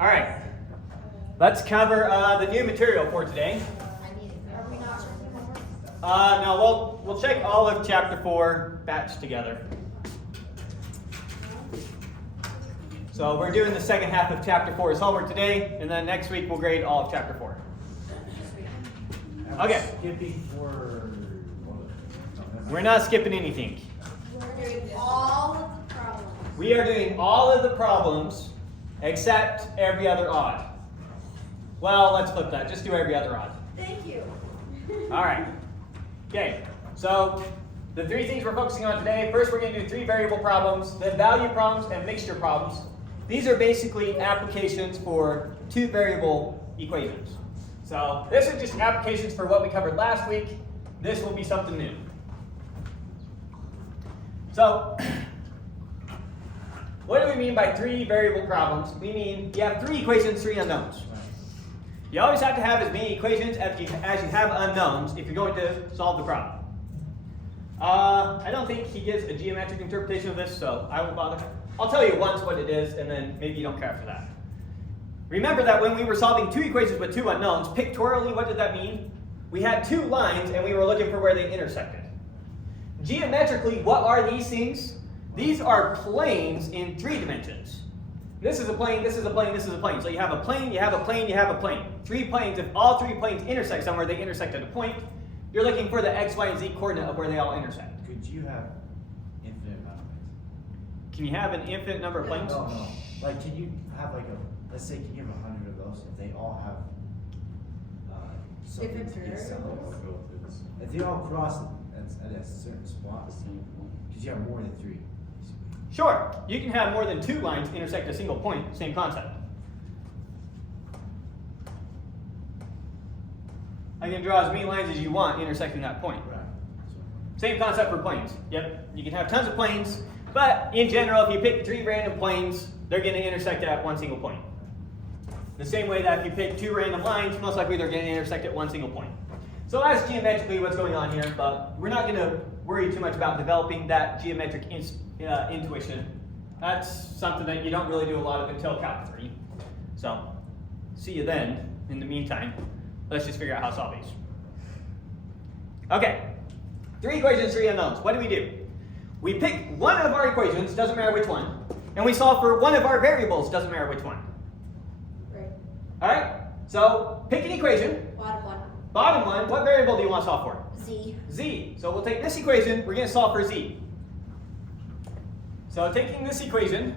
All right, let's cover the new material for today. No, we'll check all of chapter 4 batched together. So we're doing the second half of chapter 4 as homework today, and then next week we'll grade all of chapter 4. Okay. We're not skipping anything. We're doing all of the problems. We are doing all of the problems except every other odd. Well, let's flip that. Just do every other odd. Thank you. All right. Okay. So the three things we're focusing on today. First, we're going to do 3 variable problems, then value problems and mixture problems. These are basically applications for 2 variable equations. So this is just applications for what we covered last week. This will be something new. So what do we mean by 3 variable problems? We mean you have 3 equations, 3 unknowns. You always have to have as many equations as you have unknowns if you're going to solve the problem. I don't think he gives a geometric interpretation of this, so I won't bother. I'll tell you once what it is, and then maybe you don't care after that. Remember that when we were solving 2 equations with 2 unknowns, pictorially, what did that mean? We had 2 lines, and we were looking for where they intersected. Geometrically, what are these things? These are planes in 3 dimensions. This is a plane, this is a plane, this is a plane. So you have a plane, you have a plane, you have a plane. 3 planes, if all 3 planes intersect somewhere, they intersect at a point. You're looking for the x, y, and z coordinate of where they all intersect. Could you have infinite amount of planes? Can you have an infinite number of planes? No. Like, can you have like let's say, can you have 100 of those? If they all have something Different to get variables? if they all cross at a certain spot, because you have more than 3. Sure, you can have more than 2 lines intersect a single point, same concept. I can draw as many lines as you want intersecting that point. Right. Same concept for planes. Yep, you can have tons of planes, but in general, if you pick 3 random planes, they're going to intersect at one single point. The same way that if you pick 2 random lines, most likely they're going to intersect at one single point. So that's geometrically what's going on here, but we're not going to worry too much about developing that geometric intuition. That's something that you don't really do a lot of until Calc 3. So, see you then. In the meantime, let's just figure out how to solve these. Okay, 3 equations, 3 unknowns. What do? We pick one of our equations, doesn't matter which one, and we solve for one of our variables, doesn't matter which one. Right. All right, so pick an equation. Bottom one. Bottom one, what variable do you want to solve for? Z. Z. So we'll take this equation, we're going to solve for z. So taking this equation,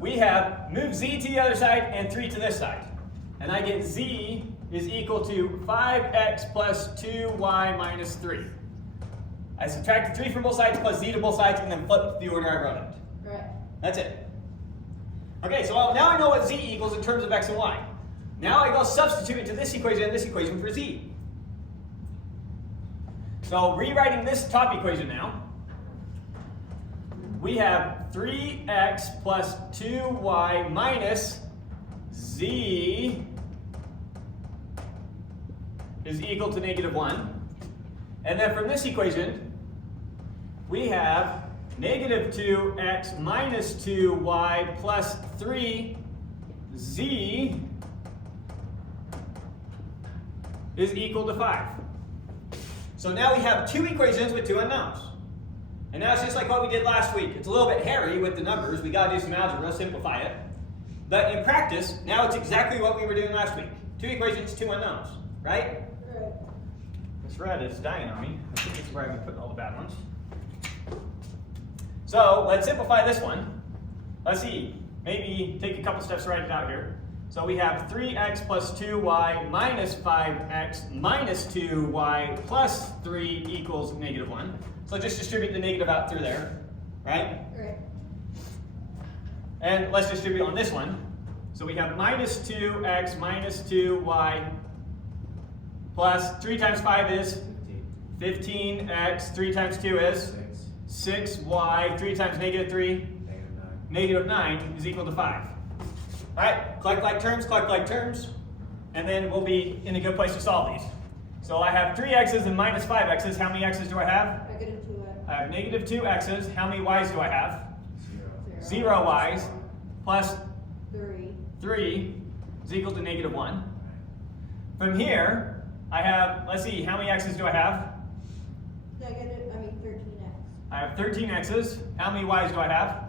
we have move z to the other side and 3 to this side. And I get z is equal to 5x plus 2y minus 3. I subtract the 3 from both sides plus z to both sides and then flip the order I wrote it. Right. That's it. Okay, so now I know what z equals in terms of x and y. Now I go substitute into this equation and this equation for z. So rewriting this top equation now, we have 3x plus 2y minus z is equal to -1. And then from this equation, we have -2x minus 2y plus 3z is equal to 5. So now we have 2 equations with 2 unknowns. And now it's just like what we did last week. It's a little bit hairy with the numbers. We got to do some algebra, simplify it. But in practice, now it's exactly what we were doing last week. 2 equations, 2 unknowns, right? Right. This red is dying on me. I think it's where I've been putting all the bad ones. So let's simplify this one. Let's see. Maybe take a couple steps to write it out here. So we have 3x plus 2y minus 5x minus 2y plus 3 equals -1. So just distribute the negative out through there, right? Right. And let's distribute on this one. So we have -2x minus 2y plus 3 times 5 is 15x, 3 times 2 is 6y, 3 times -3, -9 is equal to 5. All right, collect like terms, and then we'll be in a good place to solve these. So I have 3 x's and minus 5 x's. How many x's do I have? -2x. I have -2 x's. How many y's do I have? 0. 0 y's plus 3. 3 is equal to negative 1. From here, I have, let's see, how many x's do I have? 13x. I have 13 x's. How many y's do I have?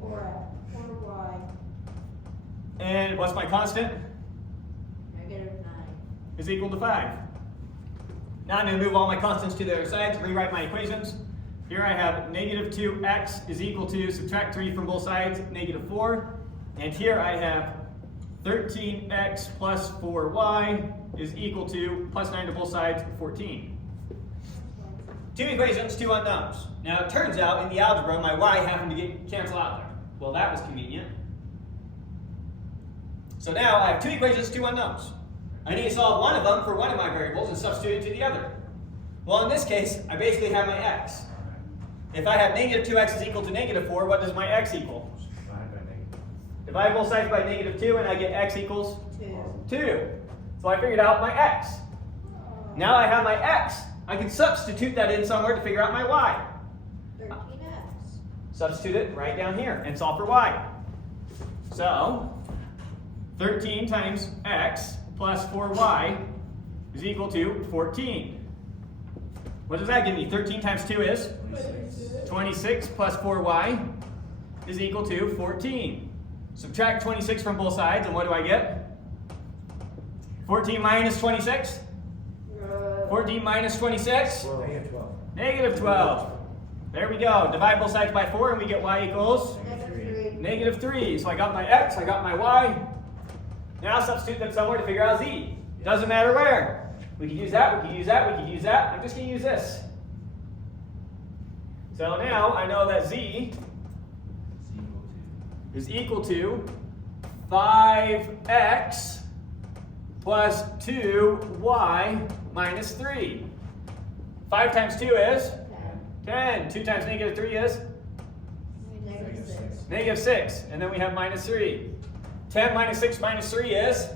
4y. And what's my constant? -9. Is equal to 5. Now I'm going to move all my constants to the other sides, rewrite my equations. Here I have negative 2x is equal to, subtract 3 from both sides, negative 4. And here I have 13x plus 4y is equal to, plus 9 to both sides, 14. 2 equations, 2 unknowns. Now it turns out in the algebra my y happened to get canceled out there. Well, that was convenient. So now I have 2 equations, 2 unknowns. I need to solve one of them for one of my variables and substitute it to the other. Well, in this case, I basically have my x. If I have negative 2x is equal to negative 4, what does my x equal? Divide both sides by negative 2 and I get x equals 2. So I figured out my x. Now I have my x. I can substitute that in somewhere to figure out my y. 13x. Substitute it right down here and solve for y. So 13 times x plus 4y is equal to 14. What does that give me? 13 times 2 is 26 plus 4y is equal to 14. Subtract 26 from both sides, and what do I get? 14 minus 26? 14 minus 26? Negative 12. Negative 12. There we go. Divide both sides by 4, and we get y equals -3. -3. So I got my x, I got my y. Now substitute them somewhere to figure out z. Doesn't matter where. We could use that, we could use that, we could use that. I'm just going to use this. So now I know that z is equal to 5x plus 2y minus 3. 5 times 2 is 10. 2 times negative 3 is -6. negative 6. And then we have minus 3. 10 minus 6 minus 3 is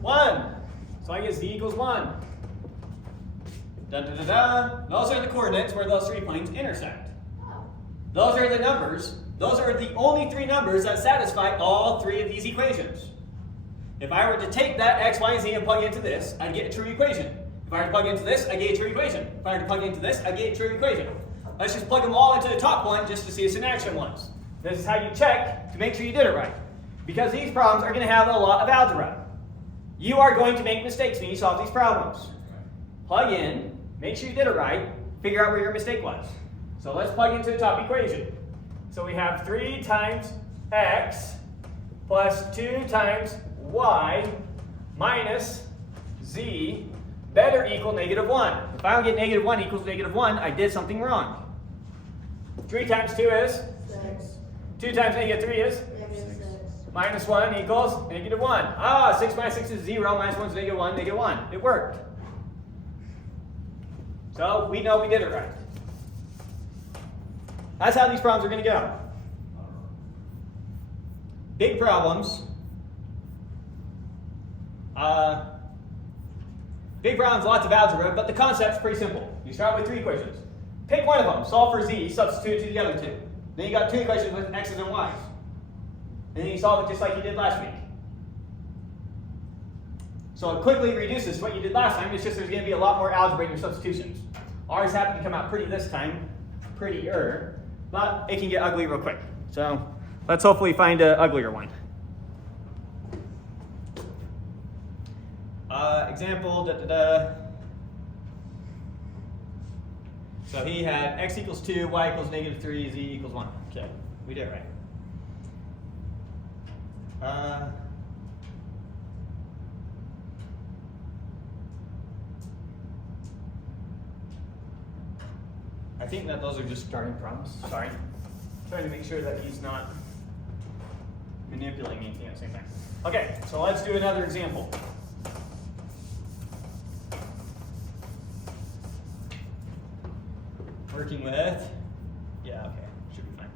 1. So I get z equals 1. Da, da, da, da. Those are the coordinates where those 3 planes intersect. Those are the numbers. Those are the only 3 numbers that satisfy all 3 of these equations. If I were to take that x, y, and z and plug into this, I'd get a true equation. If I were to plug into this, I get a true equation. If I were to plug into this, I get a true equation. Let's just plug them all into the top one just to see us in action once. This is how you check to make sure you did it right. Because these problems are going to have a lot of algebra. You are going to make mistakes when you solve these problems. Plug in, make sure you did it right, figure out where your mistake was. So let's plug into the top equation. So we have 3 times x plus 2 times y minus z better equal negative 1. If I don't get negative 1 equals negative 1, I did something wrong. 3 times 2 is? 6. 2 times negative 3 is? -6. Minus 1 equals negative 1. Ah, 6 minus 6 is 0, minus 1 is negative 1, negative 1. It worked. So we know we did it right. That's how these problems are going to go. Big problems. Big problems, lots of algebra, but the concept's pretty simple. You start with 3 equations. Pick one of them, solve for z, substitute it to the other 2. Then you got 2 equations with x's and y's. And then you solve it just like you did last week. So it quickly reduces to what you did last time. It's just there's going to be a lot more algebra in your substitutions. Ours happened to come out pretty this time, prettier, but it can get ugly real quick. So let's hopefully find an uglier one. Example, da, da, da. So he had x equals 2, y equals negative 3, z equals 1. Okay, we did it right. I think that those are just starting problems. Sorry. Trying to make sure that he's not manipulating anything at the same time. Okay, so let's do another example. Working with, yeah, okay, should be fine.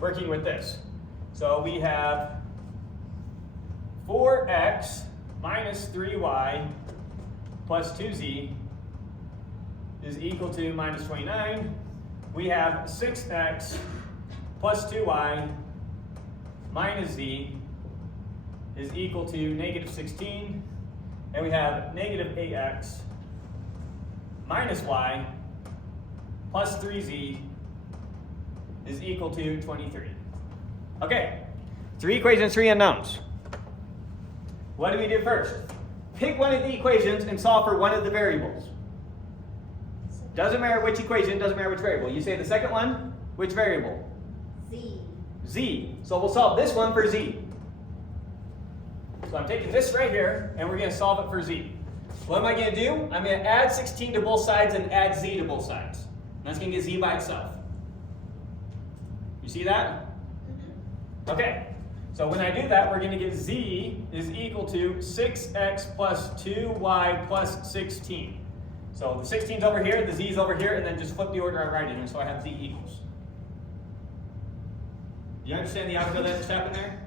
Working with this. So we have 4x minus 3y plus 2z is equal to minus 29. We have 6x plus 2y minus z is equal to negative 16. And we have negative 8x minus y plus 3z is equal to 23. Okay, 3 equations, 3 unknowns. What do we do first? Pick one of the equations and solve for one of the variables. Doesn't matter which equation, doesn't matter which variable. You say the second one, which variable? Z. Z. So we'll solve this one for z. So I'm taking this right here, and we're going to solve it for z. What am I going to do? I'm going to add 16 to both sides and add z to both sides. And that's going to get z by itself. You see that? Okay. So when I do that, we're going to get z is equal to 6x plus 2y plus 16. So the 16's over here, the z's over here, and then just flip the order I write it in, so I have z equals. Do you understand the algebra that just happened there?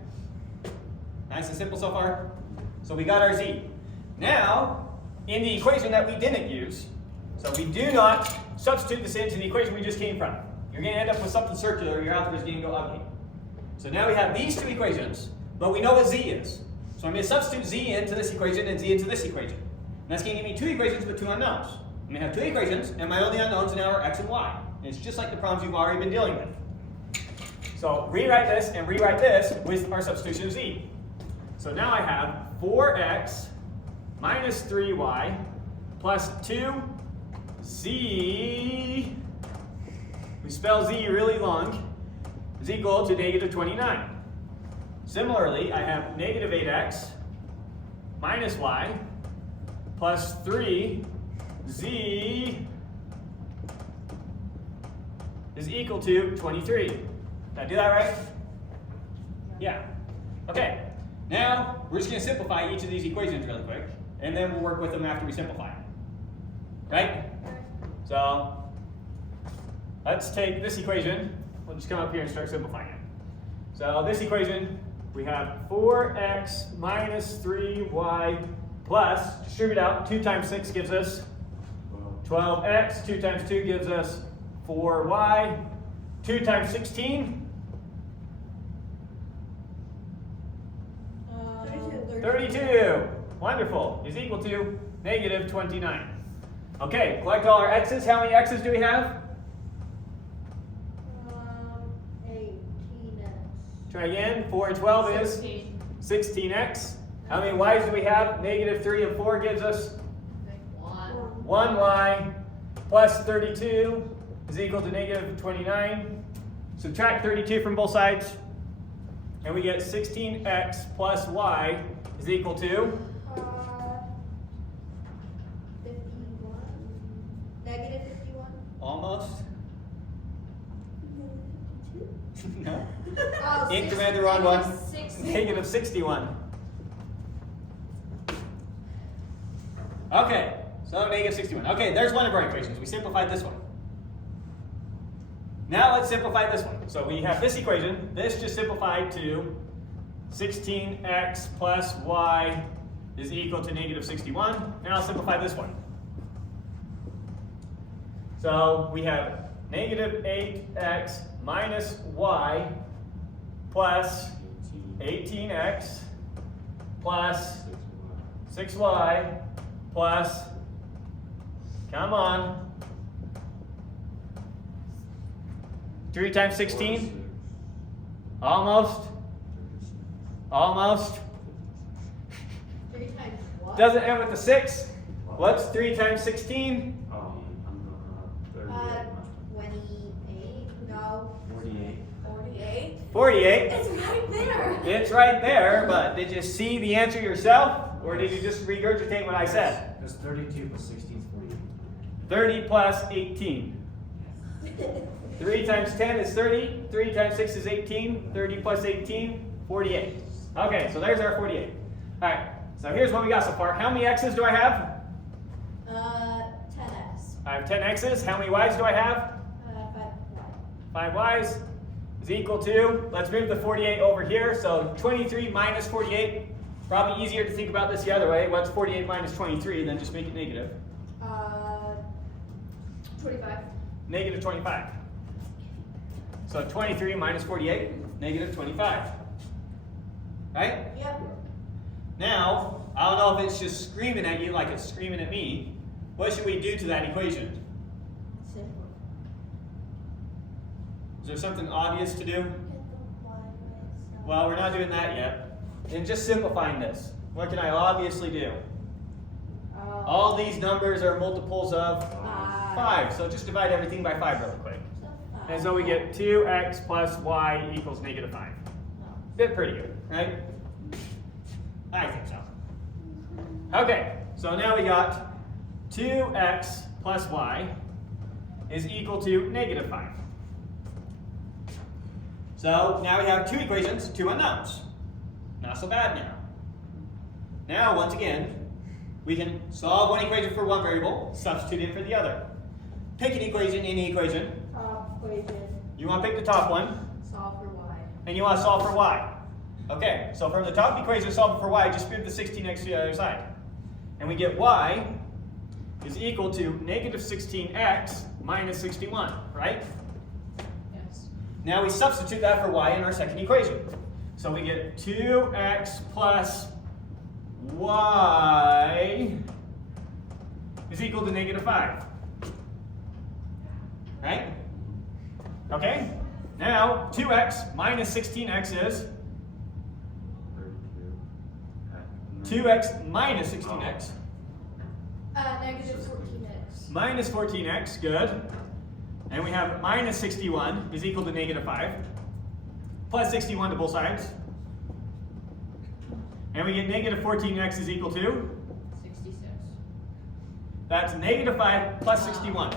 Nice and simple so far? So we got our z. Now, in the equation that we didn't use, so we do not substitute this into the equation we just came from. You're going to end up with something circular, your algebra is going to go ugly. So now we have these two equations, but we know what z is. So I'm going to substitute z into this equation and z into this equation. And that's going to give me 2 equations with 2 unknowns. I'm going to have 2 equations, and my only unknowns now are x and y. And it's just like the problems you've already been dealing with. So rewrite this and rewrite this with our substitution of z. So now I have 4x minus 3y plus 2z, we spell z really long, is equal to negative 29. Similarly, I have negative 8x minus y plus 3z is equal to 23. Did I do that right? Yeah. Okay. Now, we're just going to simplify each of these equations really quick, and then we'll work with them after we simplify them. Right? So, let's take this equation. We'll just come up here and start simplifying it. So, this equation, we have 4x minus 3y plus, distribute out, 2 times 6 gives us 12x, 2 times 2 gives us 4y, 2 times 16, 32. Wonderful. Is equal to negative 29. Okay, collect all our x's. How many x's do we have? 18x. Try again. 4 and 12 is 16x. How many y's do we have? Negative 3 and 4 gives us 1y plus 32 is equal to negative 29. Subtract 32 from both sides, and we get 16x plus y is equal to 51. Negative 51. almost. No. Oh, Ink command the wrong one. -61. Negative 61. Okay, so negative 61. Okay, there's one of our equations. We simplified this one. Now let's simplify this one. So we have this equation. This just simplified to 16x plus y is equal to negative 61. Now I'll simplify this one. So we have negative 8x minus y plus 18x plus 6y plus, come on, 3 times 16? Almost. Almost. 3 times what? Doesn't end with the 6. What's 3 times 16? 28. No. 48. 48. 48. It's right there. It's right there, but did you see the answer yourself? Or did you just regurgitate what I said? That's 32 plus 16 is 48. 30 plus 18. 3 times 10 is 30. 3 times 6 is 18. 30 plus 18, 48. Okay, so there's our 48. All right, so here's what we got so far. How many x's do I have? 10x. I have 10 x's. How many y's do I have? 5y. 5 y's is equal to, let's move the 48 over here. So 23 minus 48. Probably easier to think about this the other way. What's 48 minus 23? Then just make it negative. 25. Negative 25. So So 23 minus 48, negative 25. Right? Yep. Now, I don't know if it's just screaming at you like it's screaming at me. What should we do to that equation? Simple. Is there something obvious to do? Well, we're not doing that yet. And just simplifying this. What can I obviously do? All these numbers are multiples of 5. So just divide everything by 5 really quick. And so we get 2x plus y equals negative 5. Bit pretty good, right? I think so. Okay, so now we got 2x plus y is equal to negative 5. So now we have 2 equations, 2 unknowns. Not so bad now. Now, once again, we can solve one equation for one variable, substitute in for the other. Pick an equation, any equation. Top equation. You want to pick the top one, Solve for y. and you want to solve for y. Okay, so from the top equation, solving for y, just move the 16x to the other side. And we get y is equal to negative 16x minus 61, right? Yes. Now we substitute that for y in our second equation. So we get 2x plus y is equal to negative 5. Right? Okay? Now 2x minus 16x is 2x minus 16x. Negative 14x. Minus 14x, good. And we have minus 61 is equal to negative 5. Plus 61 to both sides. And we get negative 14x is equal to? 66. That's negative 5 plus 61.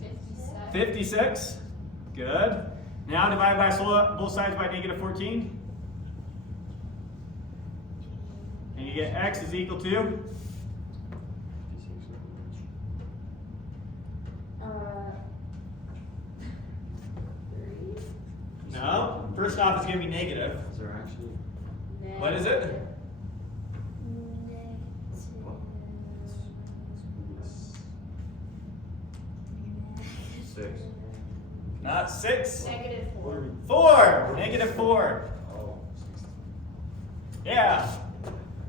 57. 56. Good. Now divide by both sides by negative 14. And you get x is equal to? No. First off, it's going to be negative. Is there actually? What is it? Six. Not 6. Negative 4. 4. Negative 4. Oh. Yeah.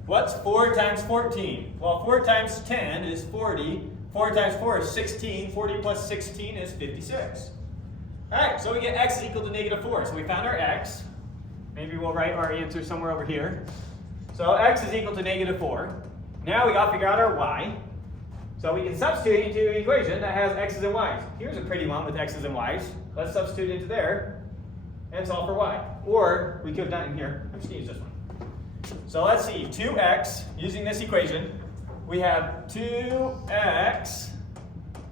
What's 4 times 14? Well, 4 times 10 is 40. 4 times 4 is 16. 40 plus 16 is 56. All right, so we get x is equal to negative 4. So we found our x. Maybe we'll write our answer somewhere over here. So x is equal to negative 4. Now we got to figure out our y. So we can substitute into an equation that has x's and y's. Here's a pretty one with x's and y's. Let's substitute into there and solve for y. Or we could have done it in here. I'm just going to use this one. So let's see, 2x, using this equation, we have 2x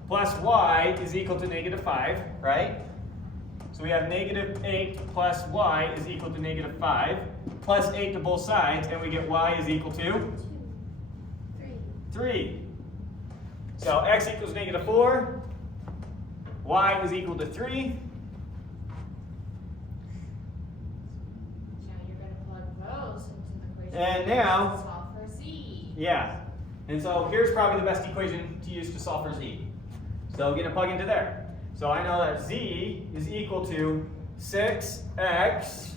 plus y is equal to negative 5, right? So we have negative 8 plus y is equal to negative 5, plus 8 to both sides, and we get y is equal to 2. 3. 3. So x equals negative 4, y is equal to 3. Now you're going to plug those into the equation. And now- Solve for z. Yeah. And so here's probably the best equation to use to solve for z. So we're going to plug into there. So I know that z is equal to 6x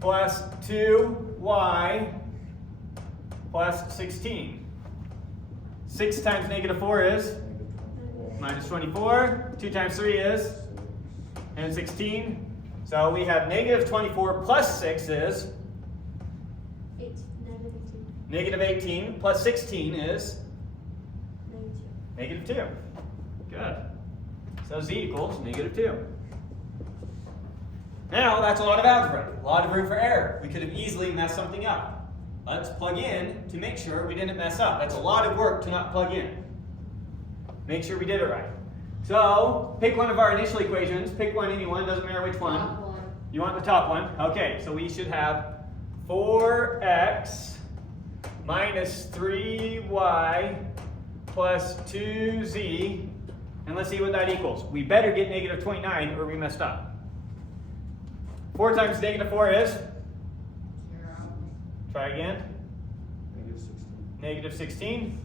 plus 2y plus 16. 6 times negative 4 is minus 24. 2 times 3 is, and 16. So we have negative 24 plus 6 is 8. Negative 2. negative 18 plus 16 is Negative 2. negative 2. Good. So z equals negative 2. Now that's a lot of algebra, a lot of room for error. We could have easily messed something up. Let's plug in to make sure we didn't mess up. That's a lot of work to not plug in. Make sure we did it right. So pick one of our initial equations. Pick one, anyone, doesn't matter which one. Top one. You want the top one? Okay, so we should have 4x minus 3y plus 2z. And let's see what that equals. We better get negative 29 or we messed up. 4 times negative 4 is? 0. Try again. negative 16.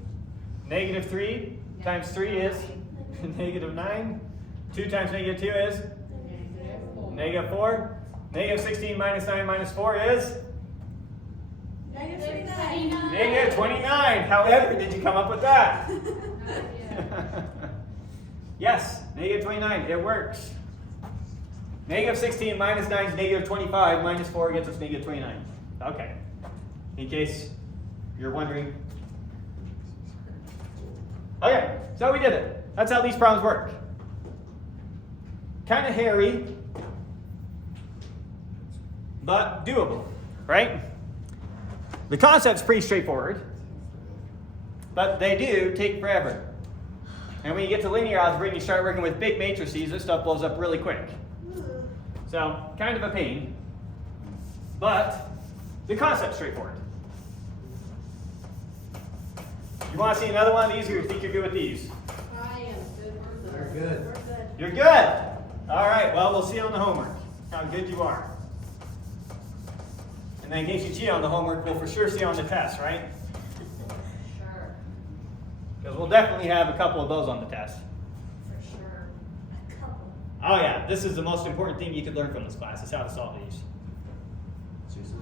Negative 3 times 3 is negative 9. 2 times negative 2 is negative 4. Negative 16 minus 9 minus 4 is Negative 29. negative 29. However, did you come up with that? Yes, negative 29. It works. Negative 16 minus 9 is negative 25. Minus 4 gets us negative 29. Okay. In case you're wondering. Okay, so we did it. That's how these problems work. Kind of hairy, but doable, right? The concept's pretty straightforward, but they do take forever. And when you get to linear algebra and you start working with big matrices, this stuff blows up really quick. So, kind of a pain, but the concept's straightforward. You want to see another one of these, or you think you're good with these? I am good. We're good. We're good. You're good! All right, well, we'll see on the homework how good you are. And then in case you cheat on the homework, we'll for sure see on the test, right? Sure. Because we'll definitely have a couple of those on the test. For sure. A couple. Oh yeah, this is the most important thing you could learn from this class, is how to solve these. Seriously?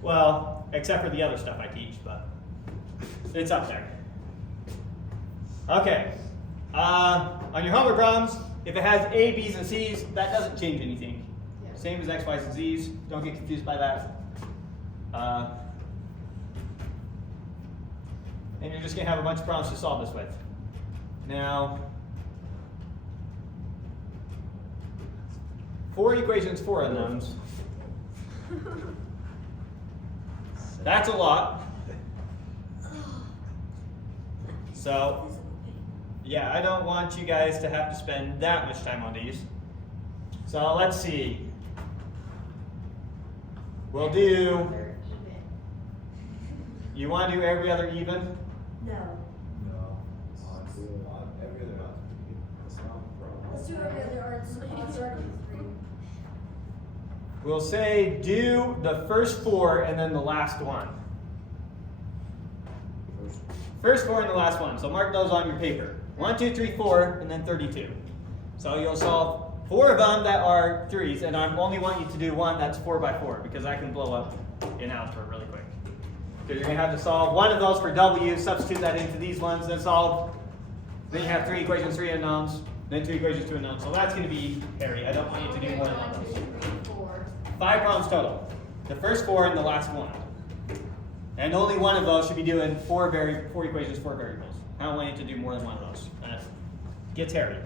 Well, except for the other stuff I teach, but it's up there. Okay, on your homework problems, if it has A, B's, and C's, that doesn't change anything. Yeah. Same as X, Y's, and Z's. Don't get confused by that. And you're just going to have a bunch of problems to solve this with. Now, 4 equations, 4 unknowns. That's a lot. So, yeah, I don't want you guys to have to spend that much time on these. So let's see. We'll do, They're even. you want to do every other even? No. No. Every other odd. That's not a problem. Let's do every other odds. We'll say do the first 4 and then the last one. First 4 and the last one. So mark those on your paper. 1, 2, 3, 4, and then 32. So you'll solve 4 of them that are 3s, and I only want you to do one that's 4 by 4 because I can blow up in algebra really quick. Because you're going to have to solve one of those for W, substitute that into these ones, then solve. Then you have 3 equations, 3 unknowns, then 2 equations, 2 unknowns. So that's going to be hairy. I don't want you to do more than 1, 2, those. 3, 4. 5 problems total. The first 4 and the last one. And only one of those should be doing 4 equations, 4 variables. I don't want you to do more than one of those. That gets hairy.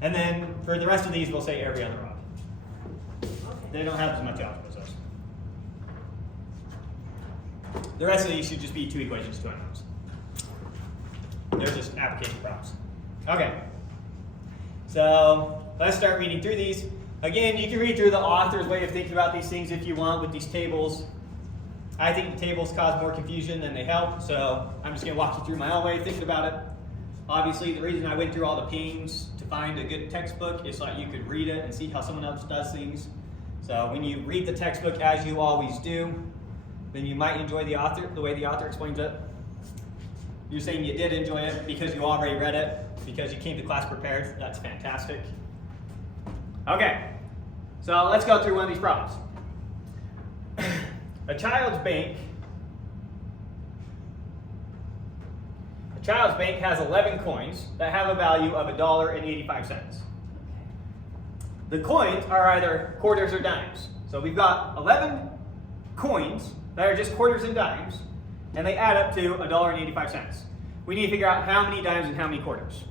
And then for the rest of these, we'll say every other odd. They don't have as much algebra as those. The rest of these should just be 2 equations, 2 unknowns. They're just application problems. Okay. So let's start reading through these. Again, you can read through the author's way of thinking about these things if you want with these tables. I think the tables cause more confusion than they help, so I'm just going to walk you through my own way of thinking about it. Obviously, the reason I went through all the pains to find a good textbook is so that you could read it and see how someone else does things. So when you read the textbook, as you always do, then you might enjoy the author, the way the author explains it. You're saying you did enjoy it because you already read it, because you came to class prepared. That's fantastic. Okay, so let's go through one of these problems. A child's bank has 11 coins that have a value of $1.85. The coins are either quarters or dimes. So we've got 11 coins that are just quarters and dimes, and they add up to $1.85. We need to figure out how many dimes and how many quarters.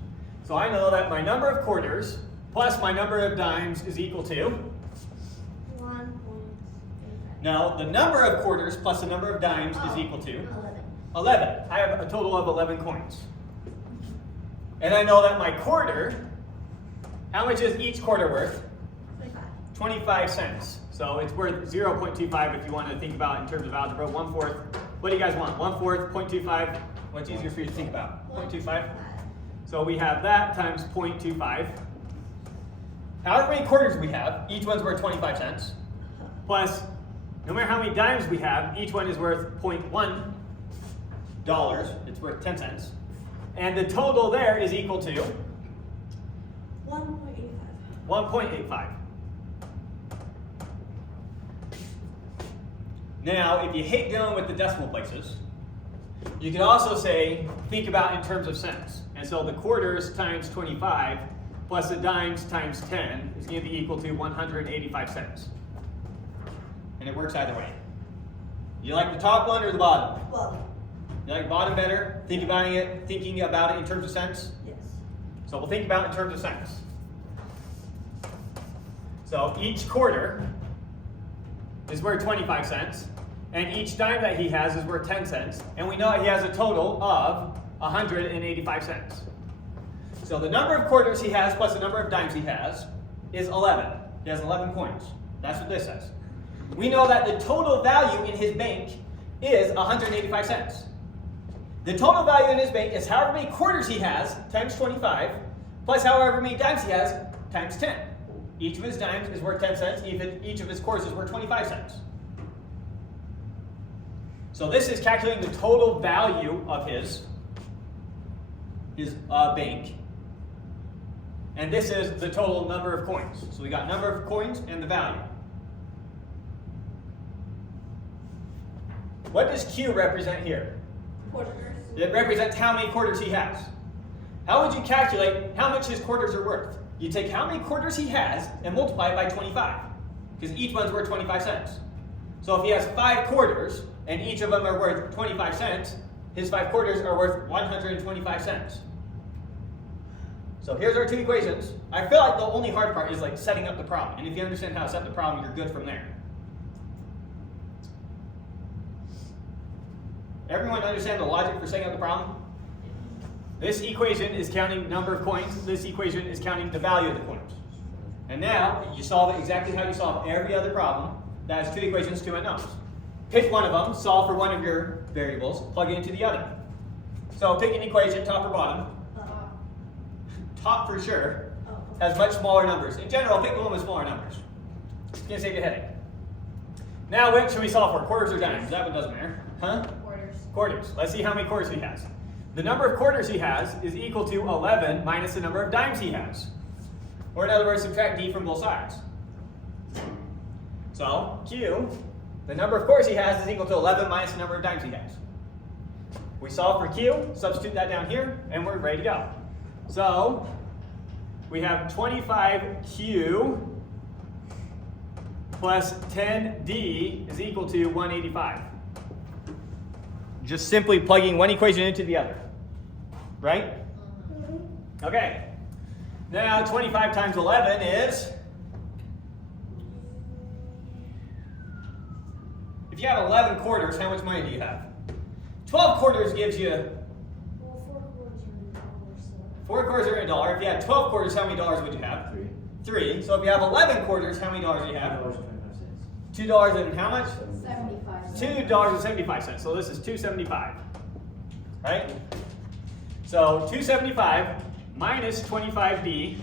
So I know that my number of quarters plus my number of dimes is equal to 1. no, the number of quarters plus the number of dimes is equal to 11. 11. I have a total of 11 coins. And I know that my quarter, how much is each quarter worth? 25 cents. So it's worth 0.25 if you want to think about it in terms of algebra. 1/4. What do you guys want? 1/4, 0.25. What's easier for you to think about? 0.25? So we have that times 0.25. however many quarters we have, each one's worth 25 cents, plus no matter how many dimes we have, each one is worth $0.1, it's worth 10 cents. And the total there is equal to 1.85. 1.85. Now, if you hate dealing with the decimal places, you can also say, think about in terms of cents. And so the quarters times 25 plus the dimes times 10 is going to be equal to 185 cents. And it works either way. You like the top one or the bottom? Well, You like bottom better? Thinking about it in terms of cents? yes. So we'll think about it in terms of cents. So each quarter is worth 25 cents, and each dime that he has is worth 10 cents, and we know he has a total of 185 cents. So the number of quarters he has plus the number of dimes he has is 11. He has 11 coins. That's what this says. We know that the total value in his bank is 185 cents. The total value in his bank is however many quarters he has times 25 plus however many dimes he has times 10. Each of his dimes is worth 10 cents, each of his quarters is worth 25 cents. So this is calculating the total value of his bank. And this is the total number of coins. So we got number of coins and the value. What does Q represent here? Quarters. It represents how many quarters he has. How would you calculate how much his quarters are worth? You take how many quarters he has and multiply it by 25, because each one's worth 25 cents. So if he has 5 quarters and each of them are worth 25 cents, his 5 quarters are worth 125 cents. So here's our two equations. I feel like the only hard part is like setting up the problem. And if you understand how to set the problem, you're good from there. Everyone understand the logic for setting up the problem? This equation is counting number of coins. This equation is counting the value of the coins. And now you solve it exactly how you solve every other problem that has 2 equations, 2 unknowns. Pick one of them, solve for one of your variables, plug it into the other. So pick an equation, top or bottom. Top for sure has much smaller numbers. In general, pick one with smaller numbers. It's going to save you a headache. Now, what should we solve for? Quarters or dimes? That one doesn't matter. Huh? Quarters. Quarters. Let's see how many quarters he has. The number of quarters he has is equal to 11 minus the number of dimes he has. Or in other words, subtract D from both sides. So, Q, the number of quarters he has is equal to 11 minus the number of dimes he has. We solve for Q, substitute that down here, and we're ready to go. So, we have 25Q plus 10D is equal to 185. Just simply plugging one equation into the other. Right? Okay. Now 25 times 11 is... If you have 11 quarters, how much money do you have? 12 quarters gives you... Well, 4 quarters are $1. If you had 12 quarters, how many dollars would you have? 3. So if you have 11 quarters, how many dollars do you have? $2 and how much? 75. $2.75. So this is $2.75. Right? So $2.75 minus 25D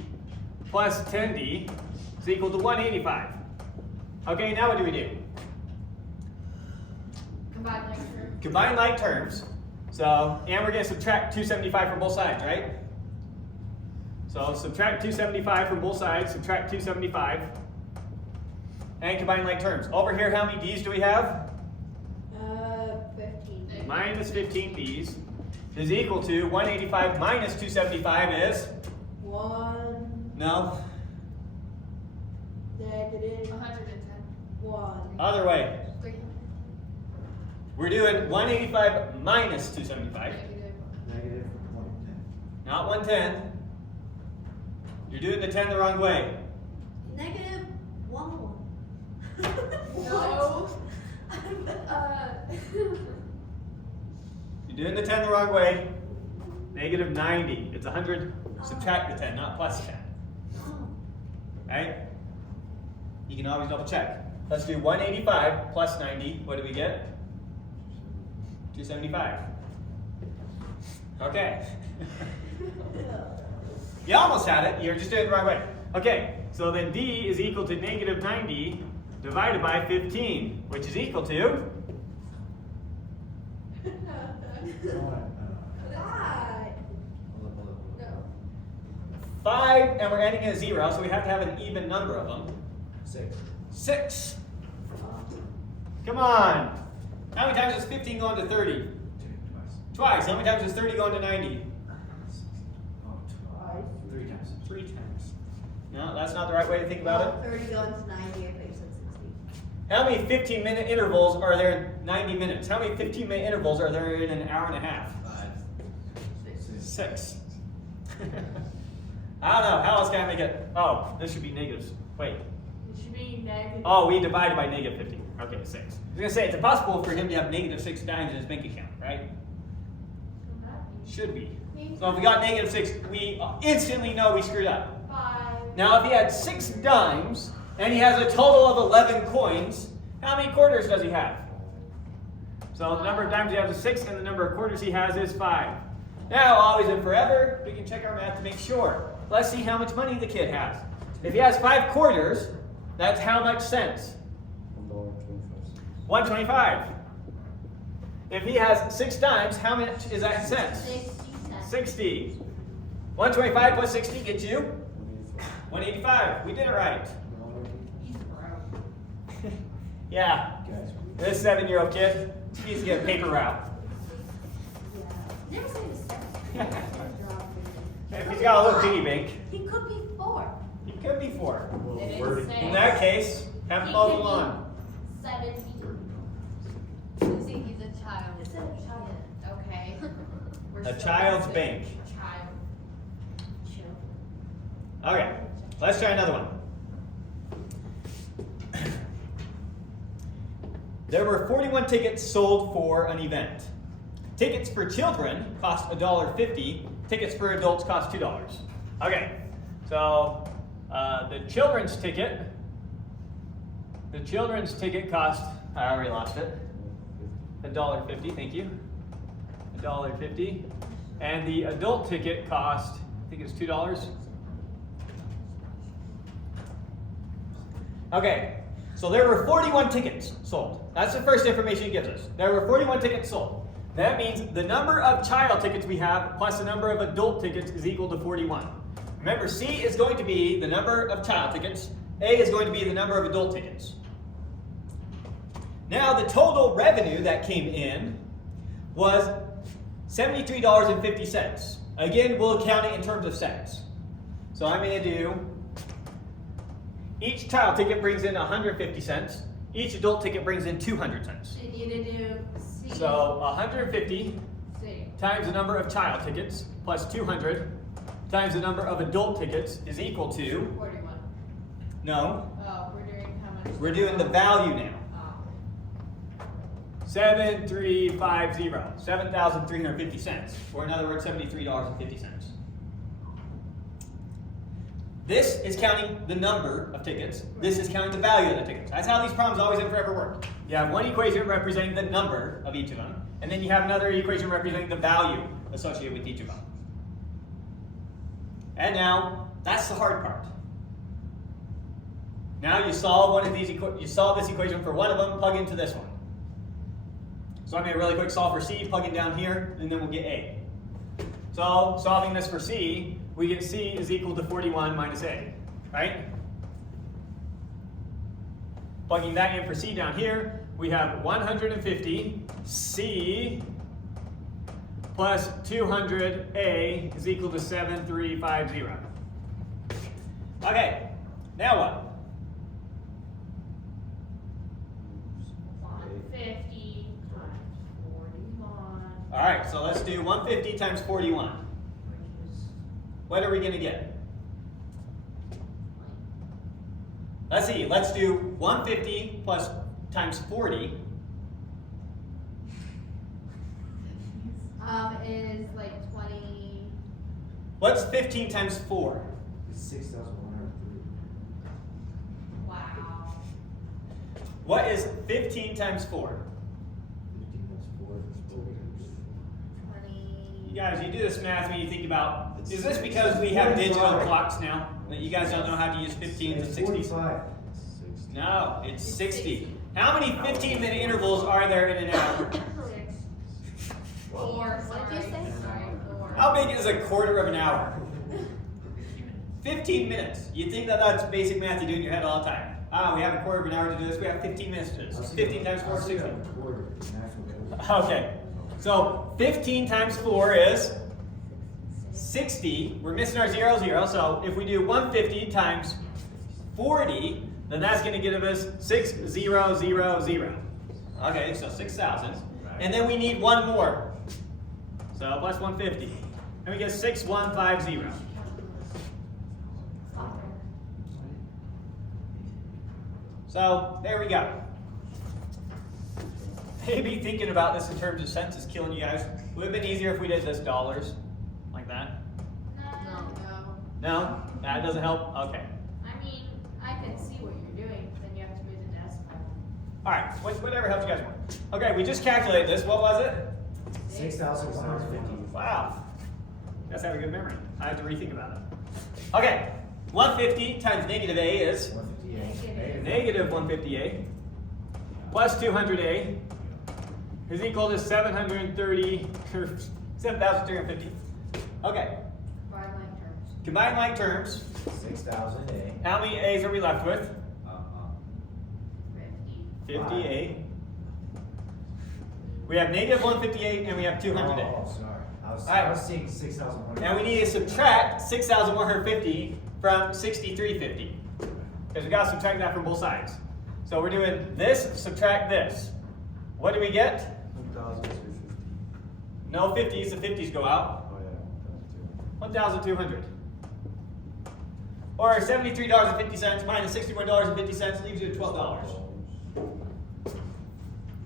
plus 10D is equal to 185. Okay, now what do we do? Combine like terms. Combine like terms. So, and we're going to subtract 275 from both sides, right? So subtract 275 from both sides, subtract 275, and combine like terms. Over here, how many D's do we have? 15. Minus 15 D's is equal to 185 minus 275 is? 1. No. Negative 110. 1. Other way. 300. We're doing 185 minus 275, Negative. not 110. You're doing the 10 the wrong way. Negative 1. No. You're doing the 10 the wrong way. Negative 90. It's 100. Subtract the 10, not plus 10. Right? You can always double check. Let's do 185 plus 90. What do we get? 275. Okay. You almost had it. You're just doing it the wrong way. Okay. so then D is equal to negative 90 divided by 15, which is equal to? Five. No. 5, and we're adding a 0, so we have to have an even number of them. 6. 6. Come on. How many times is 15 going to 30? Twice. How many times is 30 going to 90? Oh, twice. 3 times. 3 times. No, that's not the right way to think about it. 30 going to 90, I think you said 60. How many 15-minute intervals are there in 90 minutes? How many 15-minute intervals are there in an hour and a half? 6. I don't know. How else can I make it? Oh, this should be negatives. Wait. It should be negative. Oh, we divided by negative 15. Okay, 6. I was going to say, it's impossible for him to have negative 6 dimes in his bank account, right? Should be. So if we got negative 6, we instantly know we screwed up. 5. Now, if he had 6 dimes, and he has a total of 11 coins, how many quarters does he have? So the number of dimes he has is 6, and the number of quarters he has is 5. Now, always and forever, we can check our math to make sure. Let's see how much money the kid has. If he has 5 quarters, that's how much cents? $1.25. If he has 6 dimes, how much is that in cents? 60 cents. 60. 125 plus 60 gets you 185. We did it right. He's broke. Yeah. This 7-year-old kid needs to get a paper route. Never say the same. If he's got a little piggy bank, He could be 4. he could be 4. It is Wording. 6. In that case, have him mow the lawn. 70. Susie, he's a child. It's a child. Okay. We're A still child's at bank. Child. Okay, let's try another one. There were 41 tickets sold for an event. Tickets for children cost $1.50. Tickets for adults cost $2. Okay, so the children's ticket cost, I already lost it, $1.50, thank you. $1.50. And the adult ticket cost, I think it's $2. Okay, so there were 41 tickets sold. That's the first information he gives us. There were 41 tickets sold. That means the number of child tickets we have plus the number of adult tickets is equal to 41. Remember, C is going to be the number of child tickets. A is going to be the number of adult tickets. Now, the total revenue that came in was $73.50. Again, we'll count it in terms of cents. So I'm going to do, each child ticket brings in 150 cents. Each adult ticket brings in 200 cents. You need to do C. So 150 C. times the number of child tickets plus 200 times the number of adult tickets is equal to, 41. no, Oh, we're doing how much? we're doing the value now. Oh. 7350, 7,350 cents, or in other words, $73.50. This is counting the number of tickets. This is counting the value of the tickets. That's how these problems always and forever work. You have one equation representing the number of each of them, and then you have another equation representing the value associated with each of them. And now, that's the hard part. Now you solve one of these. You solve this equation for one of them. Plug into this one. So I'm going to really quick solve for C. Plug it down here, and then we'll get A. So solving this for C, we get C is equal to 41 minus A, right? Plugging that in for C down here, we have 150 C plus 200 A is equal to 7350. Okay, now what? 150 times 41. All right, so let's do 150 times 41. What are we going to get? Let's see, let's do 150 plus times 40. Is like 20. What's 15 times 4? It's 6,103. Wow. What is 15 times 4? 15 plus 4 is 20. You guys, you do this math when you think about, is this because we have digital clocks now? that you guys don't know how to use 15s and It's 60s? 45. No, it's 60. How many 15-minute intervals are there in an hour? 6. 4. What did you say? Sorry, 4. How big is a quarter of an hour? 15 minutes. You think that that's basic math you do in your head all the time. Ah, we have a quarter of an hour to do this. We have 15 minutes to do this. 15 times 4 is 60. Okay. So 15 times 4 is 60. We're missing our 0, 0. So if we do 150 times 40, then that's going to give us 6,000. Okay, so 6,000. And then we need one more. So plus 150. And we get 6,150. So there we go. Maybe thinking about this in terms of cents is killing you guys. Would have been easier if we did this dollars, like that. No. No? That doesn't help? Okay. I mean, I can see what you're doing, but then you have to move the decimal. Alright, whatever helps you guys more. Okay, we just calculated this. What was it? 6,150. Wow. You guys have a good memory. I have to rethink about it. Okay, 150 times negative a is 158. negative 150a plus 200a is equal to 730 or 7,350. Combine Okay, like terms. combine like terms. 6,000 A. How many a's are we left with? 50. 50a. We have negative 158 and we have 200a. Oh, sorry. I was Alright. seeing 6,150. Now we need to subtract 6,150 from 6,350. Because we got to subtract that from both sides. So we're doing this, subtract this. What do we get? 1,250. No 50s, the 50s go out. Oh, yeah. 1,200. Or $73.50 minus $61.50 leaves you at $12.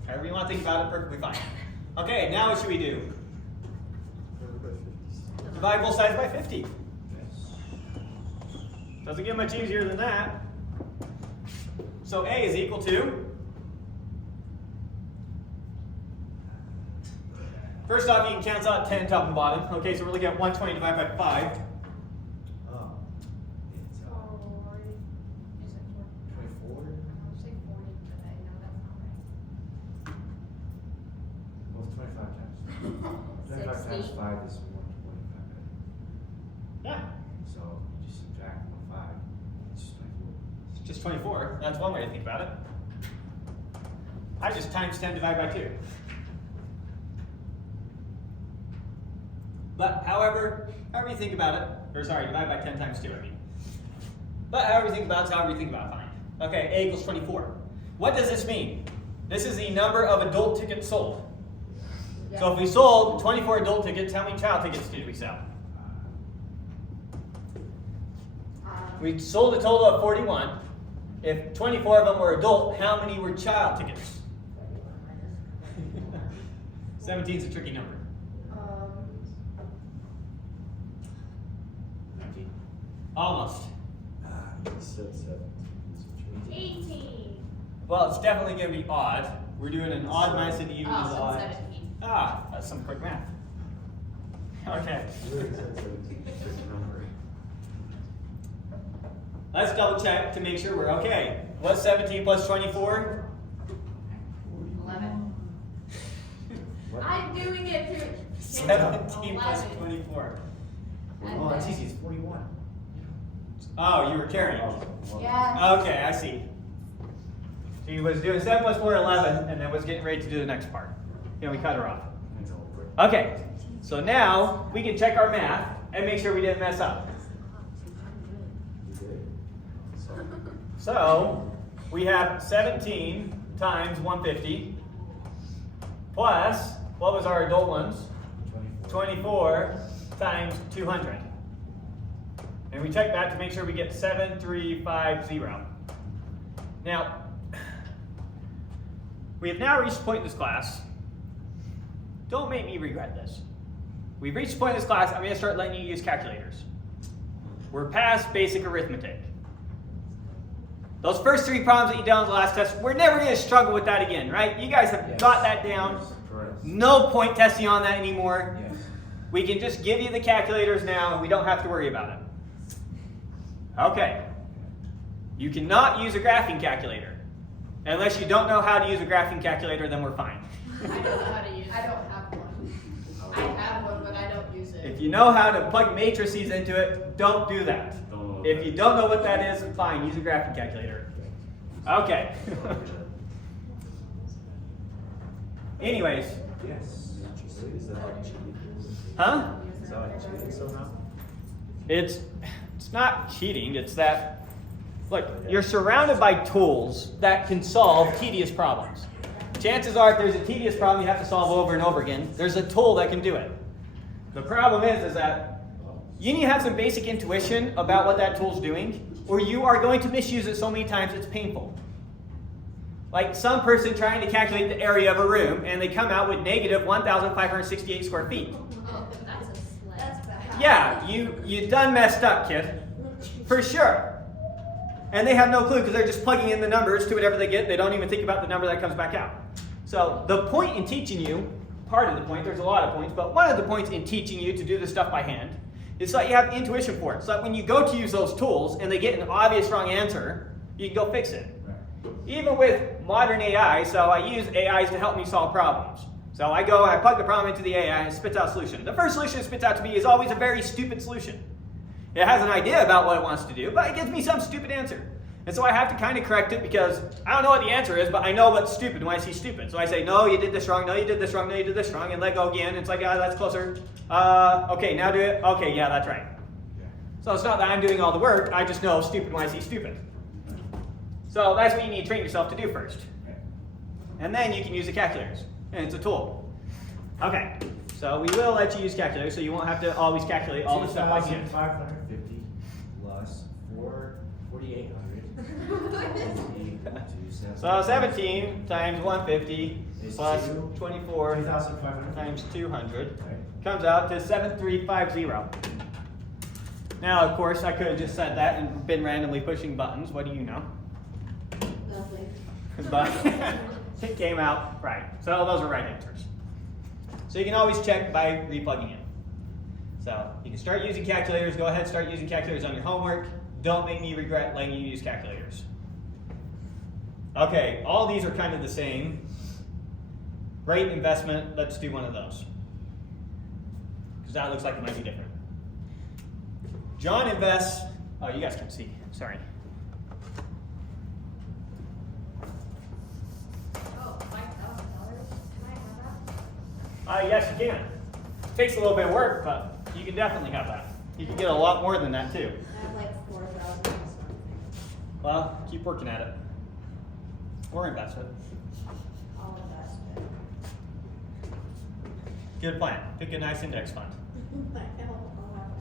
However you want to think about it, perfectly fine. Okay, now what should we do? Divide both sides by 50. Doesn't get much easier than that. So A is equal to, first off, you can cancel out 10 top and bottom. Okay, so we're looking at 120 divided by 5. Oh. It's 40. Is it 40? 24? I'll say 40, but I know that's not right. Well, it's 25 times. 25 times 60. 5 is 125. Yeah, So you just subtract 1.5. It's just 24. it's just 24. That's one way to think about it. I just times 10 divided by 2. But however you think about it, or sorry, divide by 10 times 2, I mean. But however you think about it, however you think about it, fine. Okay, A equals 24. What does this mean? This is the number of adult tickets sold. So if we sold 24 adult tickets, how many child tickets did we sell? We sold a total of 41. If 24 of them were adult, how many were child tickets? 17 is a tricky number. 19. Almost. You said 17. 18. Well, it's definitely going to be odd. We're doing an odd minus an even is Oh, odd. 17. Ah, that's some quick math. Okay. Let's double check to make sure we're okay. What's 17 plus 24? 11. What? I'm doing it too. 17 plus 11. 24. Oh, that's easy. It's 41. Oh, you were carrying. Yeah. Okay, I see. She was doing 7 plus 4, 11, and then was getting ready to do the next part. And we cut her off. Okay, so now we can check our math and make sure we didn't mess up. So we have 17 times 150 plus, what was our adult ones? 24 times 200. And we check that to make sure we get 7350. Now, we have now reached a point in this class. Don't make me regret this. We've reached a point in this class, I'm going to start letting you use calculators. We're past basic arithmetic. Those first 3 problems that you did on the last test, we're never going to struggle with that again, right? You guys have got that down. Correct. No point testing on that anymore. Yes. We can just give you the calculators now and we don't have to worry about it. Okay. You cannot use a graphing calculator. Unless you don't know how to use a graphing calculator, then we're fine. I don't know how to use it. I don't have one. I have one, but I don't use it. If you know how to plug matrices into it, don't do that. If you don't know what that is, fine, use a graphing calculator. Okay. Anyways. Yes. Is that like cheating? Huh? Is that like cheating somehow? It's not cheating, it's that, look, you're surrounded by tools that can solve tedious problems. Chances are if there's a tedious problem you have to solve over and over again, there's a tool that can do it. The problem is that you need to have some basic intuition about what that tool's doing, or you are going to misuse it so many times it's painful. Like some person trying to calculate the area of a room, and they come out with negative 1,568 square feet. Oh, that's a sled. That's bad. Yeah, you done messed up, kid. For sure. And they have no clue because they're just plugging in the numbers to whatever they get. They don't even think about the number that comes back out. So the point in teaching you, part of the point, there's a lot of points, but one of the points in teaching you to do this stuff by hand is so that you have intuition for it. So that when you go to use those tools and they get an obvious wrong answer, you can go fix it. Even with modern AI, so I use AIs to help me solve problems. So I plug the problem into the AI and it spits out a solution. The first solution it spits out to me is always a very stupid solution. It has an idea about what it wants to do, but it gives me some stupid answer. And so I have to kind of correct it because I don't know what the answer is, but I know what's stupid when I see stupid. So I say, no, you did this wrong, no, you did this wrong, no, you did this wrong, and let go again. And it's like, that's closer. Okay, now do it. Okay, yeah, that's right. So it's not that I'm doing all the work, I just know stupid when I see stupid. So that's what you need to train yourself to do first. And then you can use the calculators, and it's a tool. Okay, so we will let you use calculators, so you won't have to always calculate all the stuff by hand. 2,550 plus 4,800. So 17 times 150 Is plus 2, 24 2,500 times 200 Right. comes out to 7,350. Now, of course, I could have just said that and been randomly pushing buttons. What do you know? Nothing. But it came out right. So those are right answers. So you can always check by replugging in. So you can start using calculators. Go ahead, start using calculators on your homework. Don't make me regret letting you use calculators. Okay, all these are kind of the same. Rate investment, let's do one of those. Because that looks like it might be different. John invests, oh, you guys can see, sorry. Oh, $5,000? Can I have that? Yes, you can. Takes a little bit of work, but you can definitely have that. You can get a lot more than that too. I have like 4,000. Well, keep working at it. Or invest it. I'll invest it. Good plan. Pick a nice index fund. I'll have to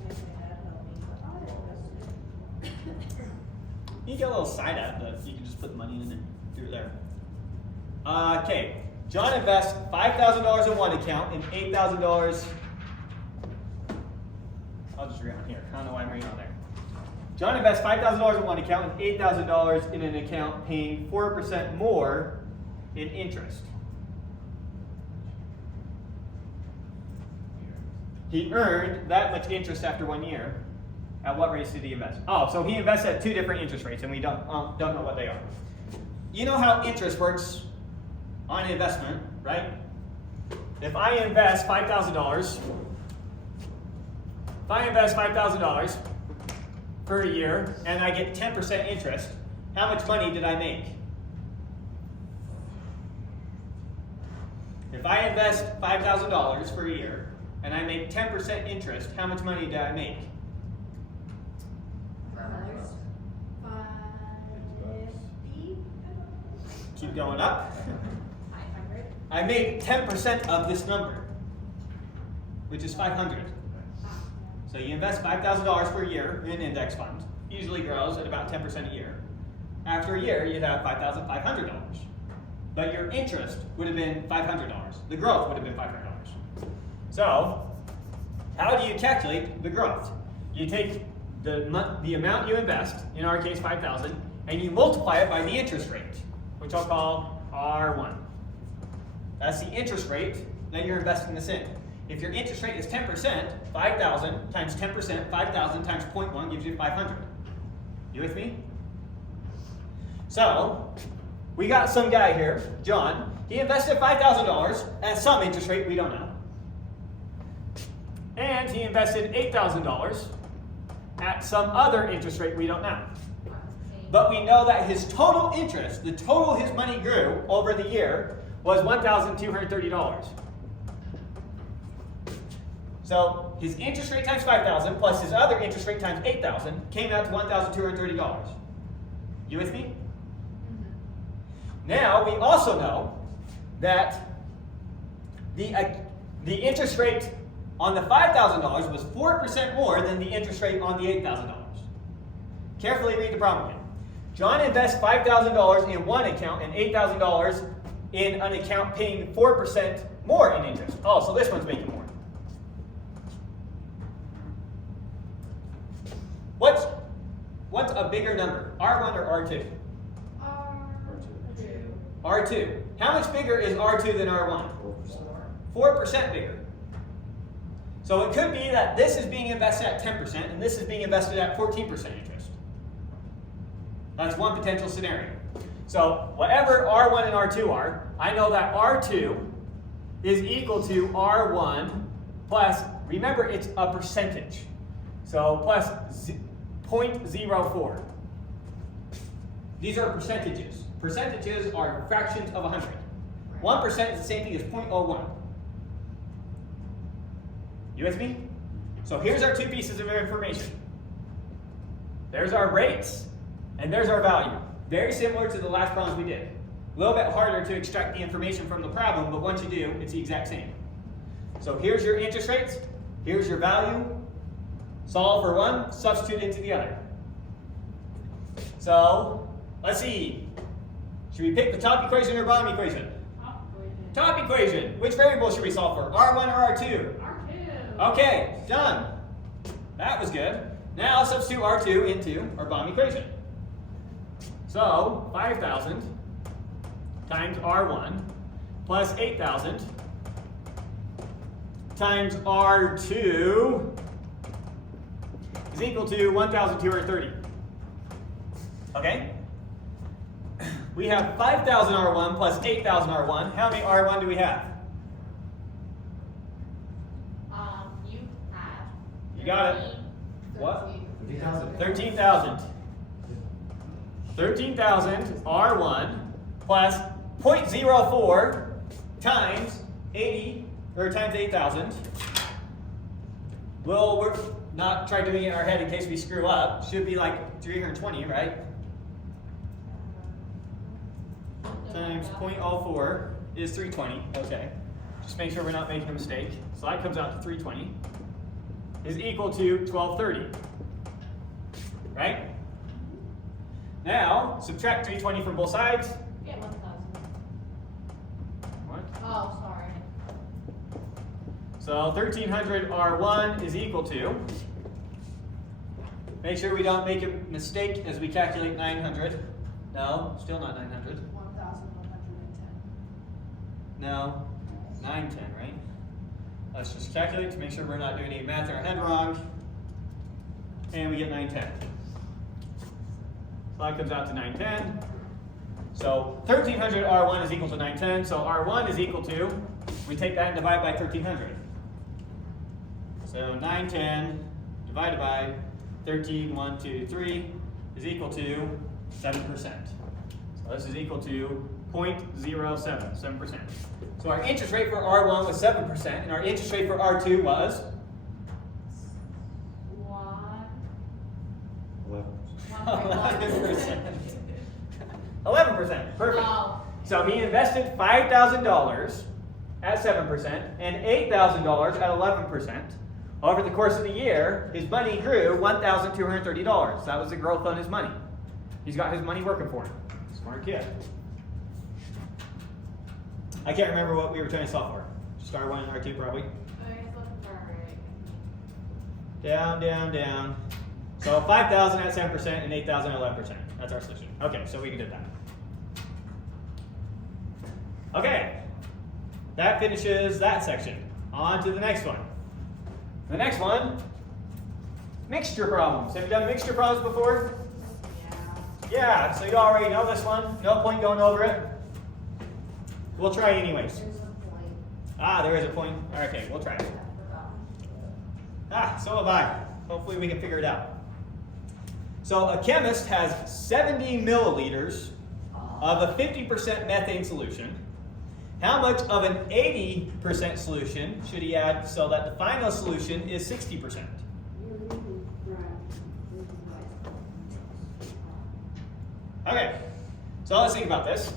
make my dad help me, but I'll invest it. You can get a little side app, but you can just put the money in and do it there. Okay, John invests $5,000 in one account and $8,000. I'll just read on here. I don't know why I'm reading on there. John invests $5,000 in one account and $8,000 in an account paying 4% more in interest. He earned that much interest after 1 year. At what rates did he invest? Oh, so he invests at 2 different interest rates, and we don't know what they are. You know how interest works on investment, right? If I invest $5,000, for a year, and I get 10% interest, how much money did I make? If I invest $5,000 for a year, and I make 10% interest, how much money did I make? $550. Keep going up. 500? I made 10% of this number, which is 500. So you invest $5,000 per year in an index fund. Usually grows at about 10% a year. After a year, you'd have $5,500. But your interest would have been $500. The growth would have been $500. So, how do you calculate the growth? You take the amount you invest, in our case 5,000, and you multiply it by the interest rate, which I'll call R1. That's the interest rate that you're investing this in. If your interest rate is 10%, 5,000 times 10%, 5,000 times 0.1 gives you 500. You with me? So, we got some guy here, John. He invested $5,000 at some interest rate we don't know. And he invested $8,000 at some other interest rate we don't know. But we know that his total interest, the total his money grew over the year, was $1,230. So his interest rate times 5,000 plus his other interest rate times 8,000 came out to $1,230. You with me? Now we also know that the interest rate on the $5,000 was 4% more than the interest rate on the $8,000. Carefully read the problem again. John invests $5,000 in one account and $8,000 in an account paying 4% more in interest. Oh, so this one's making more. What's a bigger number, R1 or R2? R2. R2. How much bigger is R2 than R1? 4% bigger. So it could be that this is being invested at 10% and this is being invested at 14% interest. That's one potential scenario. So whatever R1 and R2 are, I know that R2 is equal to R1 plus, remember it's a percentage. So plus 0.04. These are percentages. Percentages are fractions of 100. 1% is the same thing as 0.01. You with me? So here's our two pieces of information. There's our rates, and there's our value. Very similar to the last problems we did. A little bit harder to extract the information from the problem, but once you do, it's the exact same. So here's your interest rates, here's your value. Solve for one, substitute into the other. So, let's see. Should we pick the top equation or bottom equation? Top equation. Which variable should we solve for? R1 or R2? R2. Okay, done. That was good. Now substitute R2 into our bottom equation. So 5,000 times R1 plus 8,000 times R2 is equal to 1,230. Okay? We have 5,000 R1 plus 8,000 R1. How many R1 do we have? You have. You got it. What? 50,000. 13,000. 13,000 R1 plus 0.04 times 80 or times 8,000. Well, we're not try doing it in our head in case we screw up. Should be like 320, right? Times 0.04 is 320. Okay. Just make sure we're not making a mistake. So that comes out to 320 is equal to 1230. Right? Now, subtract 320 from both sides. Yeah, 1,000. What? Oh, sorry. So 1300 R1 is equal to, make sure we don't make a mistake as we calculate 900. No, still not 900. 1,110. No, 910, right? Let's just calculate to make sure we're not doing any math in our head wrong. And we get 910. So that comes out to 910. So 1300 R1 is equal to 910. So R1 is equal to, we take that and divide by 1300. So 910 divided by 13,123 is equal to 7%. So this is equal to 0.07, 7%. So our interest rate for R1 was 7%, and our interest rate for R2 was 11%. 11%, perfect. Oh. So he invested $5,000 at 7% and $8,000 at 11%. Over the course of the year, his money grew $1,230. That was the growth on his money. He's got his money working for him. Smart kid. I can't remember what we were trying to solve for. Just R1 and R2 probably. Down, down, down. So 5,000 at 7% and 8,000 at 11%. That's our solution. Okay, so we can do that. Okay, that finishes that section. On to the next one. The next one, mixture problems. Have you done mixture problems before? Yeah, so you already know this one. No point going over it. We'll try anyways. There's a point. Ah, there is a point. Okay, we'll try it. Ah, so have I. Hopefully we can figure it out. So a chemist has 70 milliliters of a 50% methane solution. How much of an 80% solution should he add so that the final solution is 60%? Okay, so let's think about this.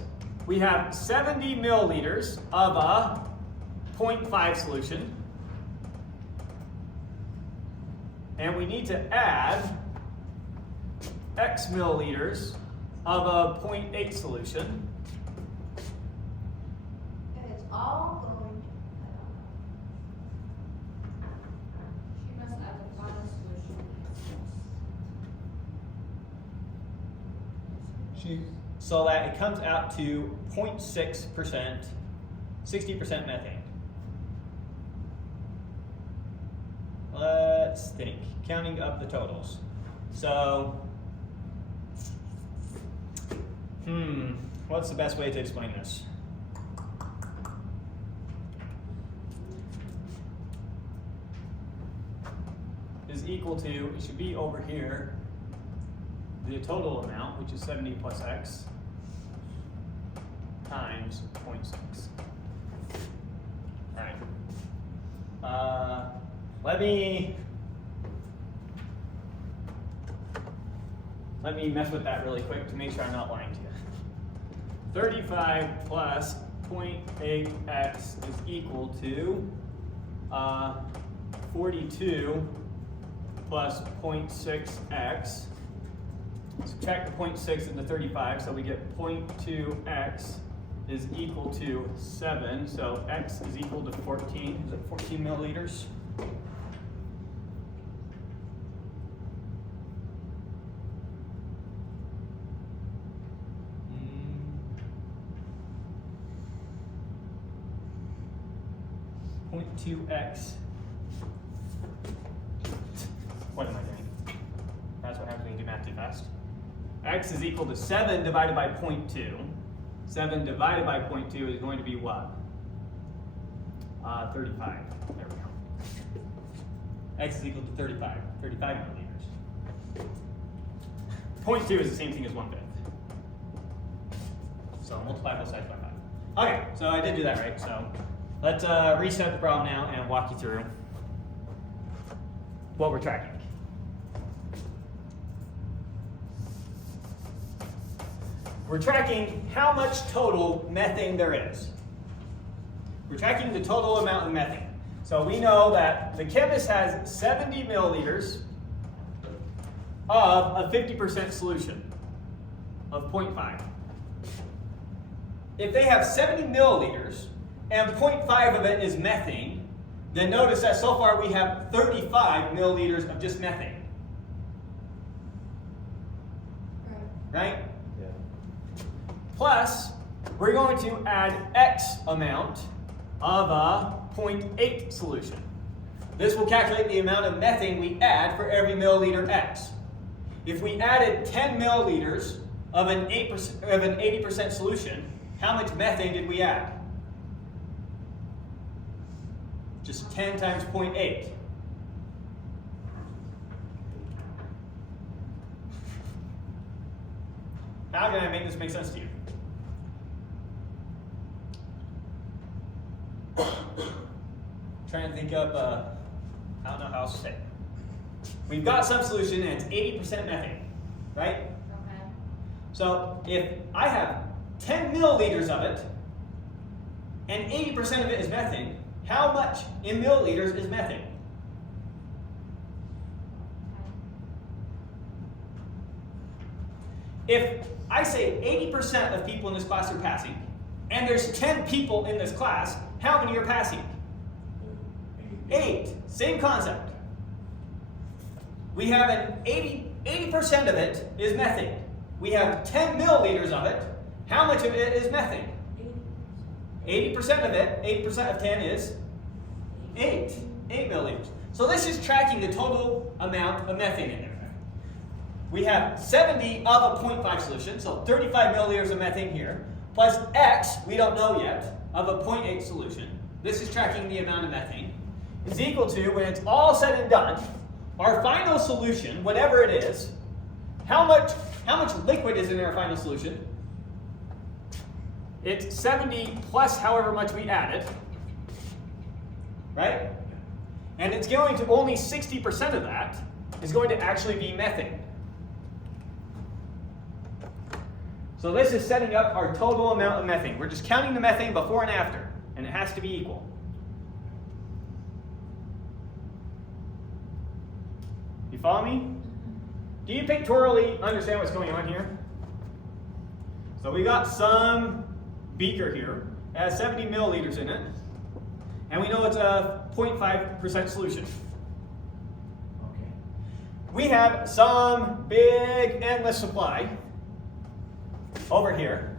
We have 70 milliliters of a 0.5 solution. And we need to add X milliliters of a 0.8 solution. And it's all going She must add the final solution. So that it comes out to 0.6%, 60% methane. Let's think, counting up the totals. So, what's the best way to explain this? Is equal to, it should be over here, the total amount, which is 70 plus X, times 0.6. All right. Let me mess with that really quick to make sure I'm not lying to you. 35 plus 0.8x is equal to 42 plus 0.6x. Subtract the 0.6 into 35, so we get 0.2x is equal to 7. So x is equal to 14. Is it 14 milliliters? Mm. 0.2x. What am I doing? That's what happens when you do math too fast. X is equal to 7 divided by 0.2. 7 divided by 0.2 is going to be what? 35. There we go. X is equal to 35 milliliters. 0.2 is the same thing as 1/5. So multiply both sides by 5. Okay, so I did do that right. So let's reset the problem now and walk you through what we're tracking. We're tracking how much total methane there is. We're tracking the total amount of methane. So we know that the chemist has 70 milliliters of a 50% solution of 0.5. If they have 70 milliliters and 0.5 of it is methane, then notice that so far we have 35 milliliters of just methane. Right? Plus, we're going to add X amount of a 0.8 solution. This will calculate the amount of methane we add for every milliliter X. If we added 10 milliliters of an 80% solution, how much methane did we add? Just 10 times 0.8. How can I make this make sense to you? Trying to think of, I don't know how else to say it. We've got some solution and it's 80% methane, right? Okay. So if I have 10 milliliters of it and 80% of it is methane, how much in milliliters is methane? If I say 80% of people in this class are passing, and there's 10 people in this class, how many are passing? 8. Same concept. We have an 80% of it is methane. We have 10 milliliters of it. How much of it is methane? 80% of it, 80% of 10 is 8 milliliters. So this is tracking the total amount of methane in there. we have 70 of a 0.5 solution, so 35 milliliters of methane here, plus X, we don't know yet, of a 0.8 solution. This is tracking the amount of methane, is equal to, when it's all said and done, our final solution, whatever it is, how much liquid is in our final solution? It's 70 plus however much we added, right? And it's going to only 60% of that is going to actually be methane. So this is setting up our total amount of methane. We're just counting the methane before and after, and it has to be equal. You follow me? Do you pictorially understand what's going on here? So we got some beaker here. It has 70 milliliters in it. And we know it's a 0.5% solution. Okay. We have some big endless supply over here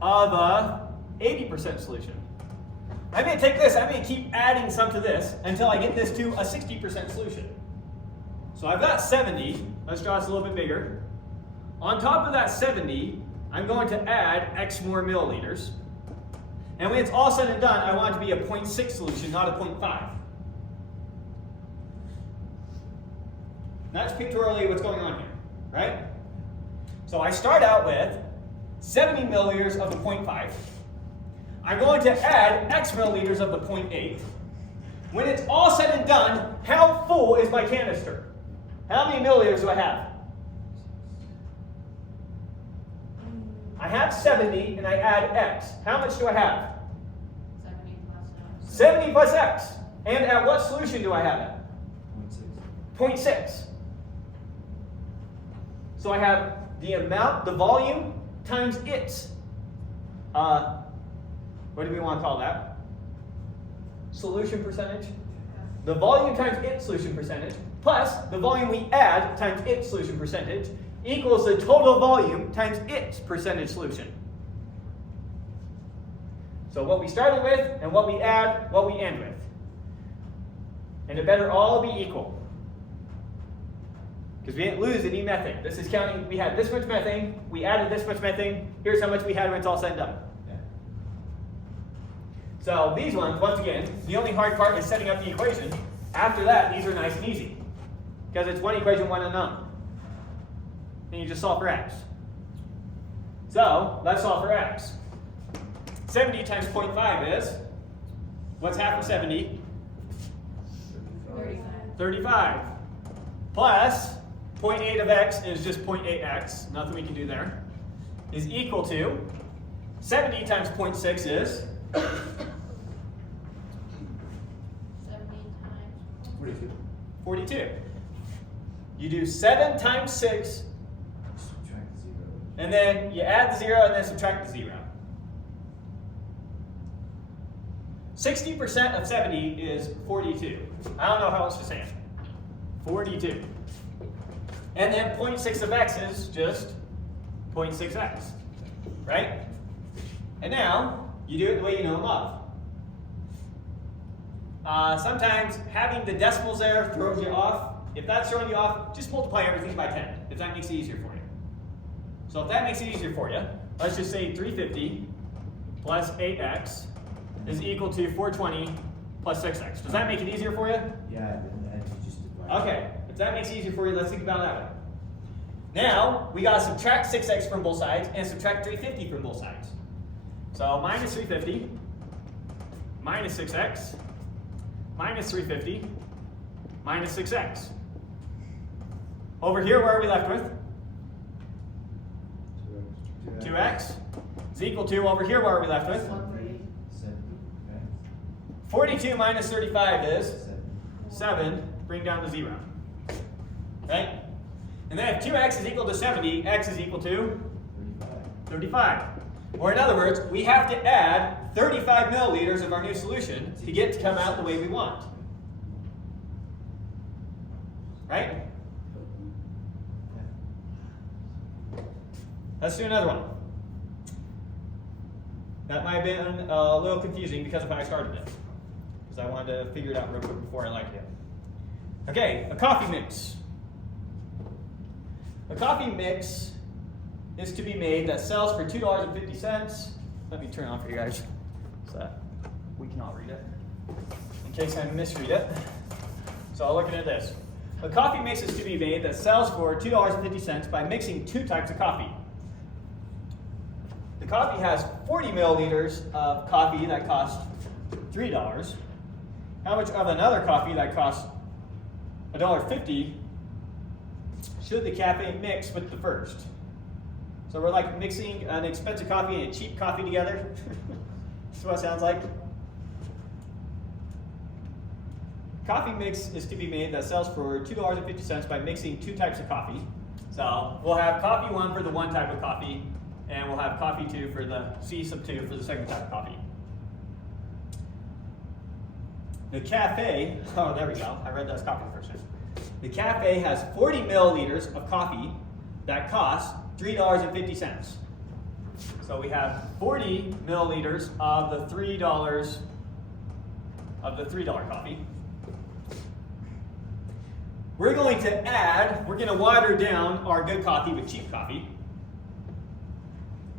of a 80% solution. I'm going to take this, I'm going to keep adding some to this until I get this to a 60% solution. So I've got 70, let's draw this a little bit bigger. On top of that 70, I'm going to add X more milliliters. And when it's all said and done, I want it to be a 0.6 solution, not a 0.5. That's pictorially what's going on here, right? So I start out with 70 milliliters of the 0.5. I'm going to add X milliliters of the 0.8. When it's all said and done, how full is my canister? How many milliliters do I have? I have 70 and I add X. How much do I have? 70 plus X. 70 plus X. And at what solution do I have it? 0.6. 0.6. So I have the amount, the volume, times its, what do we want to call that? Solution percentage. The volume times its solution percentage, plus the volume we add times its solution percentage, equals the total volume times its percentage solution. So what we started with, and what we add, what we end with. And it better all be equal. Because we didn't lose any methane. This is counting, we had this much methane, we added this much methane, here's how much we had when it's all said and done. Yeah. So these ones, once again, the only hard part is setting up the equation. After that, these are nice and easy. Because it's one equation, one unknown. And you just solve for X. So, let's solve for X. 70 times 0.5 is, what's half of 70? 35. 35. Plus, 0.8 of X is just 0.8X, nothing we can do there, is equal to 70 times 0.6 is 70 times 42. 42. You do 7 times 6, Subtract the 0. and then you add the 0 and then subtract the 0. 60% of 70 is 42. I don't know how else to say it. 42. And then 0.6 of X is just 0.6X, right? And now, you do it the way you know and love. Sometimes having the decimals there throws you off. If that's throwing you off, just multiply everything by 10, if that makes it easier for you. So if that makes it easier for you, let's just say 350 plus 8X is equal to 420 plus 6X. Does that make it easier for you? Yeah, and you just divide. Okay, if that makes it easier for you, let's think about it that way. Now, we gotta subtract 6X from both sides and subtract 350 from both sides. So minus 350, minus 6X, minus 350, minus 6X. Over here, where are we left with? 2X is equal to, over here, where are we left with? 130. 70. Okay. 42 minus 35 is 70. 7, bring down to 0. Right? And then if 2X is equal to 70, X is equal to 35. 35. Or in other words, we have to add 35 milliliters of our new solution to get it to come out the way we want. Right? Let's do another one. That might have been a little confusing because of how I started it. Because I wanted to figure it out real quick before I liked it. Okay, a coffee mix. A coffee mix is to be made that sells for $2.50. Let me turn it on for you guys so that we can all read it in case I misread it. So looking at this. A coffee mix is to be made that sells for $2.50 by mixing 2 types of coffee. The coffee has 40 milliliters of coffee that costs $3. How much of another coffee that costs $1.50 should the cafe mix with the first? So we're like mixing an expensive coffee and a cheap coffee together. That's what it sounds like. Coffee mix is to be made that sells for $2.50 by mixing 2 types of coffee. So we'll have coffee 1 for the 1 type of coffee, and we'll have coffee 2 for the C sub 2 for the second type of coffee. The cafe, oh there we go, I read that as coffee the first time. The cafe has 40 milliliters of coffee that costs $3.50. So we have 40 milliliters of the $3 coffee. We're going to water down our good coffee with cheap coffee.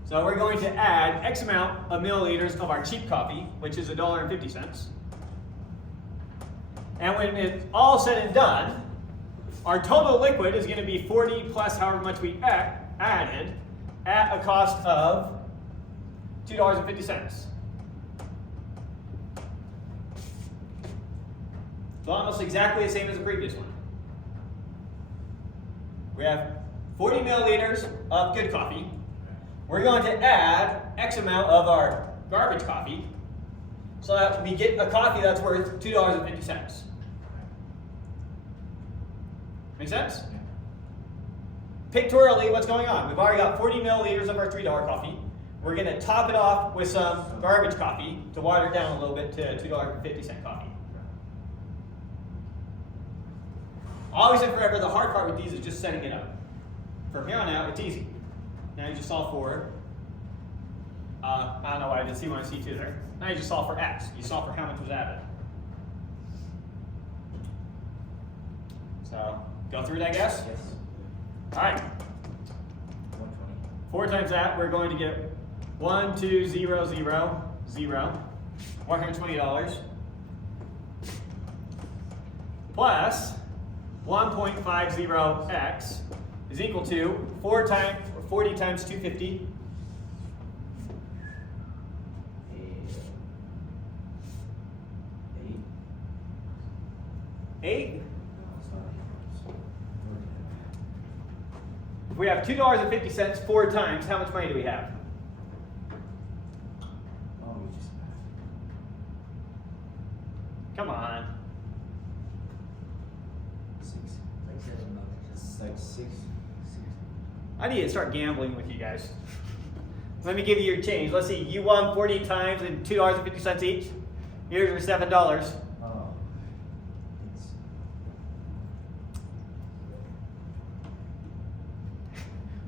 So we're going to add X amount of milliliters of our cheap coffee, which is $1.50. And when it's all said and done, our total liquid is going to be 40 plus however much we added at a cost of $2.50. So almost exactly the same as the previous one. We have 40 milliliters of good coffee. We're going to add X amount of our garbage coffee so that we get a coffee that's worth $2.50. Make sense? Pictorially, what's going on? We've already got 40 milliliters of our $3 coffee. We're going to top it off with some garbage coffee to water it down a little bit to $2.50 coffee. Always and forever, the hard part with these is just setting it up. From here on out, it's easy. Now you just solve for, I don't know why I did C1 and C2 there. Now you just solve for X. You solve for how much was added. So, go through it, I guess? Yes. All right. 120. 4 times that, we're going to get 1, 2, 0, 0, 0, $120 plus 1.50x is equal to 40 times 250. 8. If we have $2.50 4 times, how much money do we have? Oh, we just Come on. 6. It's like 6. I need to start gambling with you guys. Let me give you your change. Let's see, you won 40 times and $2.50 each. Here's your $7. Oh. It's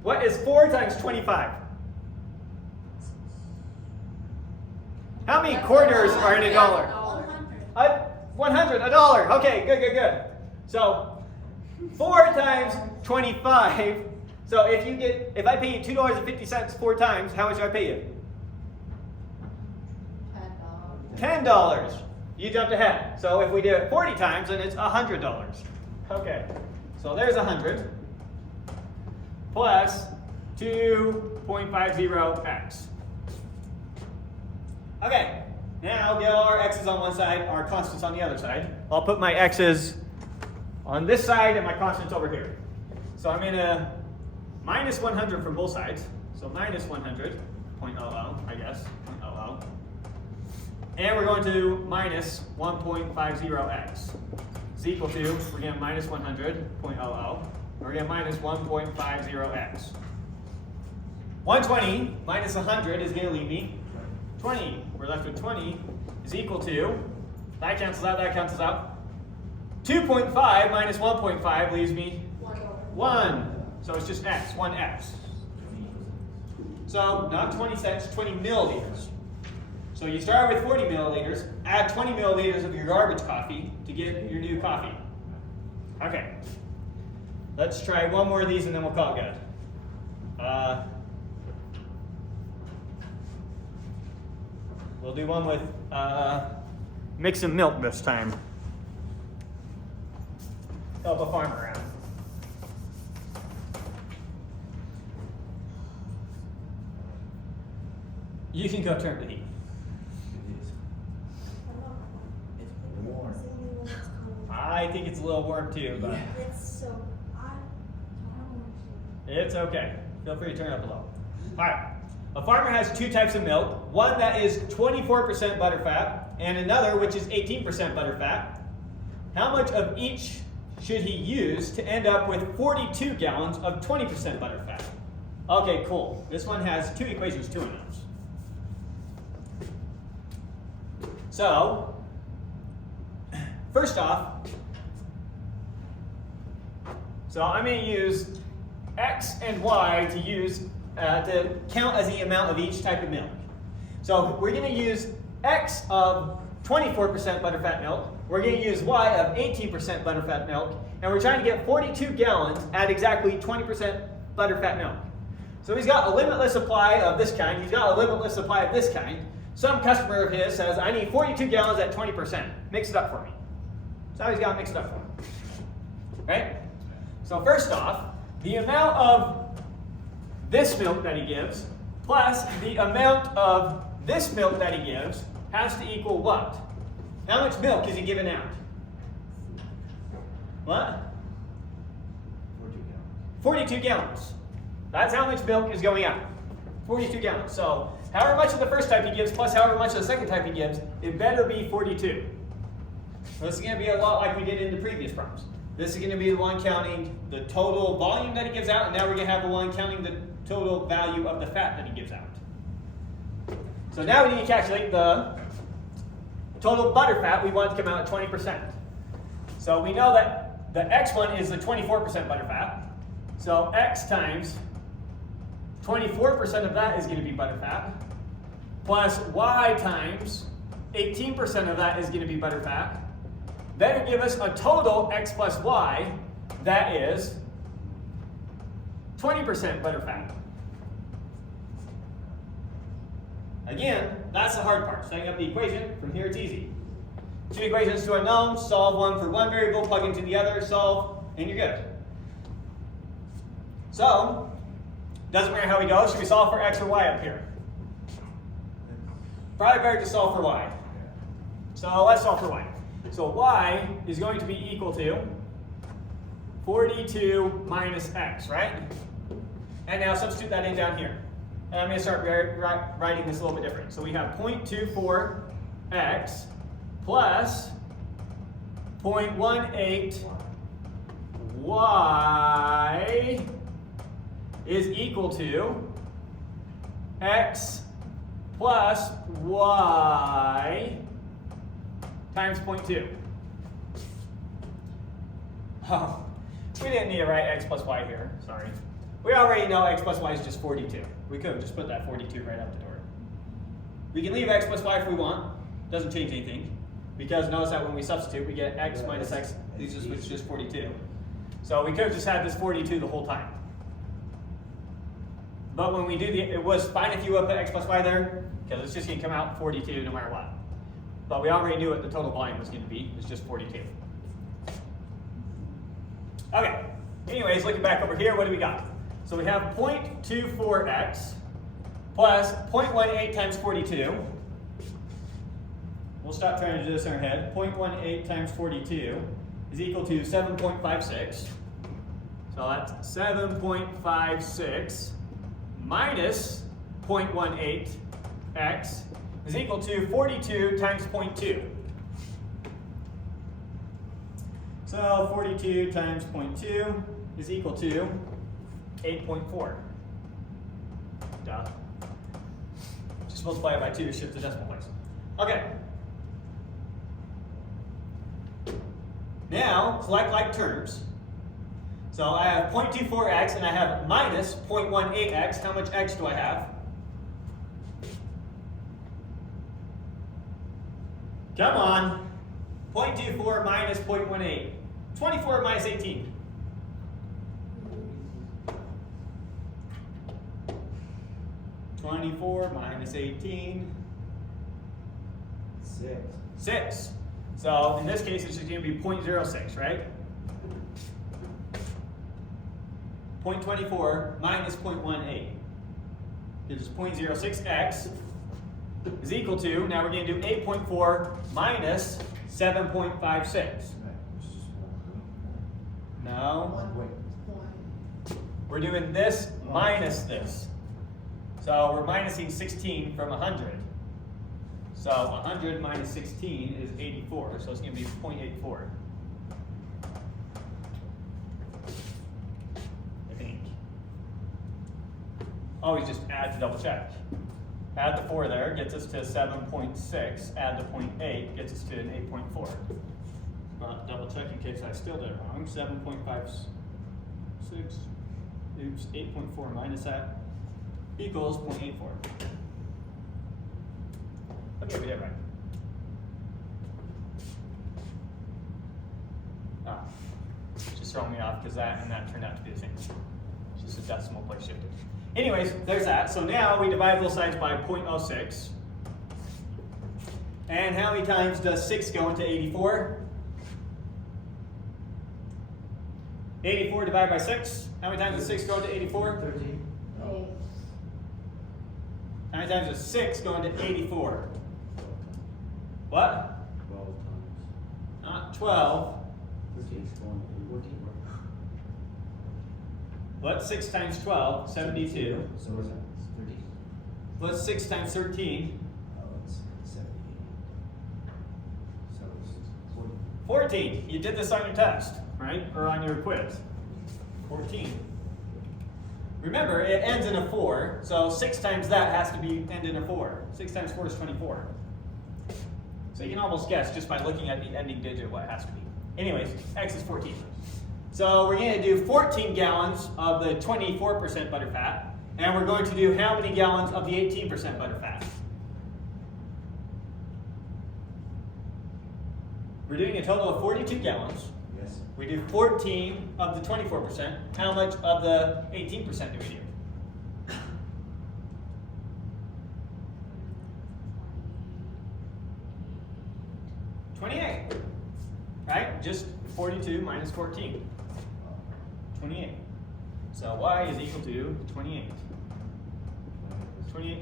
What is 4 times 25? How many quarters are in a dollar? 100, $1. Okay, good. So 4 times 25. So if I pay you $2.50 4 times, how much do I pay you? $10. You jumped ahead. So if we do it 40 times, then it's $100. Okay. So there's 100 plus 2.50x. Okay. Now get all our x's on one side, our constants on the other side. I'll put my x's on this side and my constants over here. So I'm going to minus 100 from both sides. So minus 100, 0.00, I guess, 0.00. And we're going to minus 1.50x is equal to, we're going to minus 100, 0.00. We're going to minus 1.50x. 120 minus 100 is going to leave me 20. We're left with 20 is equal to, that cancels out. 2.5 minus 1.5 leaves me 1. So it's just x, 1x. So not 20 cents, 20 milliliters. So you start with 40 milliliters, add 20 milliliters of your garbage coffee to get your new coffee. Okay. Let's try one more of these and then we'll call it good. We'll do one with mixing milk this time. Help a farmer out. You can go turn the heat. It is. It's warm. I think it's a little warm too, but It's so, I don't want to. it's okay. Feel free to turn it up a little. All right. A farmer has two types of milk. One that is 24% butterfat and another which is 18% butterfat. How much of each should he use to end up with 42 gallons of 20% butterfat? Okay, cool. This one has two equations, two unknowns. So, first off, I'm going to use X and Y to use to count as the amount of each type of milk. So we're going to use X of 24% butterfat milk, we're going to use Y of 18% butterfat milk, and we're trying to get 42 gallons at exactly 20% butterfat milk. So he's got a limitless supply of this kind, he's got a limitless supply of this kind. Some customer of his says, I need 42 gallons at 20%. Mix it up for me. So he's got to mix it up for me. Right? So first off, the amount of this milk that he gives plus the amount of this milk that he gives has to equal what? How much milk is he giving out? What? 42 gallons. That's how much milk is going out. 42 gallons. So however much of the first type he gives plus however much of the second type he gives, it better be 42. So this is going to be a lot like we did in the previous problems. This is going to be the one counting the total volume that he gives out, and now we're going to have the one counting the total value of the fat that he gives out. So now we need to calculate the total butter fat we want to come out at 20%. So we know that the X one is the 24% butter fat. So X times 24% of that is going to be butter fat, plus Y times 18% of that is going to be butter fat. That will give us a total X plus Y that is 20% butter fat. Again, that's the hard part. Setting up the equation, from here it's easy. Two equations to unknown, solve one for one variable, plug into the other, solve, and you're good. So, doesn't matter how we go, should we solve for X or Y up here? Probably better to solve for Y. So let's solve for Y. So Y is going to be equal to 42 minus X, right? And now substitute that in down here. And I'm going to start writing this a little bit different. So we have 0.24X plus 0.18 Y is equal to X plus Y times 0.2. Oh, we didn't need to write X plus Y here, sorry. We already know X plus Y is just 42. We could have just put that 42 right out the door. We can leave X plus Y if we want. Doesn't change anything. Because notice that when we substitute, we get X minus X, which is just 42. So we could have just had this 42 the whole time. But when we do it was fine if you would put X plus Y there, because it's just going to come out 42 no matter what. But we already knew what the total volume was going to be. It's just 42. Okay. Anyways, looking back over here, what do we got? So we have 0.24X plus 0.18 times 42. We'll stop trying to do this in our head. 0.18 times 42 is equal to 7.56. So that's 7.56 minus 0.18X is equal to 42 times 0.2. So 42 times 0.2 is equal to 8.4. Duh. Just multiply it by 2 to shift the decimal place. Okay. Now, collect like terms. So I have 0.24x and I have minus 0.18x. How much x do I have? Come on. 0.24 minus 0.18. 24 minus 18. 0.24 minus 18. 6. 6. So in this case, it's just going to be 0.06, right? 0.24 minus 0.18 gives us 0.06x is equal to, now we're going to do 8.4 minus 7.56. Right, which is just 1 No, point. we're doing this minus this. So we're minusing 16 from 100. So 100 minus 16 is 84, so it's going to be 0.84. I think. Always just add to double check. Add the 4 there, gets us to 7.6. Add the 0.8, gets us to an 8.4. But double check in case I still did it wrong. 7.56. Oops, 8.4 minus that equals 0.84. Okay, we did it right. Ah, just throwing me off because that and that turned out to be the same. It's just a decimal place shifted. Anyways, there's that. So now we divide both sides by 0.06. And how many times does 6 go into 84? 84 divided by 6. How many times does 6 go into 84? 13. No. How many times does 6 go into 84? What? 12 times. Not 12. 13. 14. What's 6 times 12? 72. So what's that? It's 13. What's 6 times 13? Oh, it's 78. So it's 40. 14. You did this on your test, right? Or on your quiz. 14. Remember, it ends in a 4, so 6 times that has to be end in a 4. 6 times 4 is 24. So you can almost guess just by looking at the ending digit what it has to be. Anyways, x is 14. So we're going to do 14 gallons of the 24% butterfat, and we're going to do how many gallons of the 18% butterfat? We're doing a total of 42 gallons. Yes. We do 14 of the 24%. How much of the 18% do we do? 28. Right? Just 42 minus 14. 28. So y is equal to 28.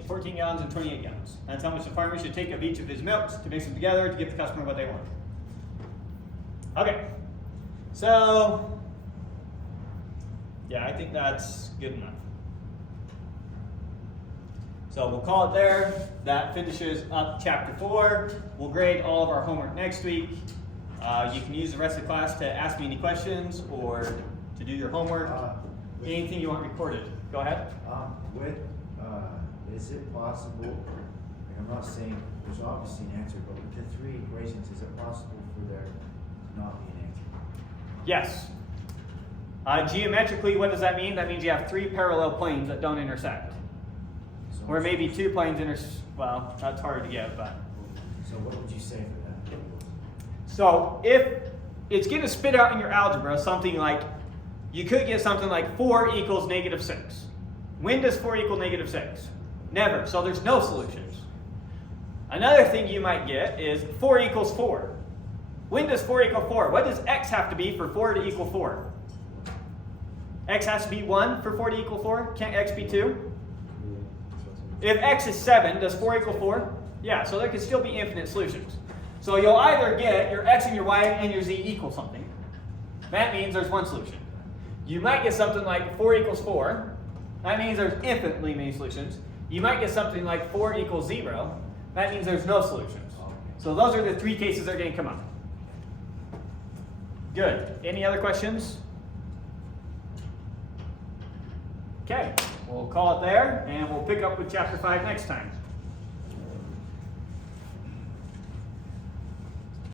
14 gallons and 28 gallons. That's how much the farmer should take of each of his milks to mix them together to give the customer what they want. Okay. So, yeah, I think that's good enough. So we'll call it there. That finishes up chapter 4. We'll grade all of our homework next week. You can use the rest of the class to ask me any questions or to do your homework. Anything you want recorded. Go ahead. Is it possible, and I'm not saying there's obviously an answer, but with the 3 equations, is it possible for there to not be an answer? Yes. Geometrically, what does that mean? That means you have 3 parallel planes that don't intersect. So Or maybe 2 planes well, that's hard to get, but. So what would you say for that? So if it's going to spit out in your algebra something like, you could get something like 4 equals negative 6. When does 4 equal negative 6? Never. So there's no solutions. Another thing you might get is 4 equals 4. When does 4 equal 4? What does x have to be for 4 to equal 4? X has to be 1 for 4 to equal 4? Can't x be 2? If x is 7, does 4 equal 4? Yeah, so there could still be infinite solutions. So you'll either get your x and your y and your z equal something. That means there's one solution. You might get something like 4 equals 4. That means there's infinitely many solutions. You might get something like 4 equals 0. That means there's no solutions. So those are the 3 cases that are going to come up. Good. Any other questions? Okay, we'll call it there, and we'll pick up with chapter 5 next time.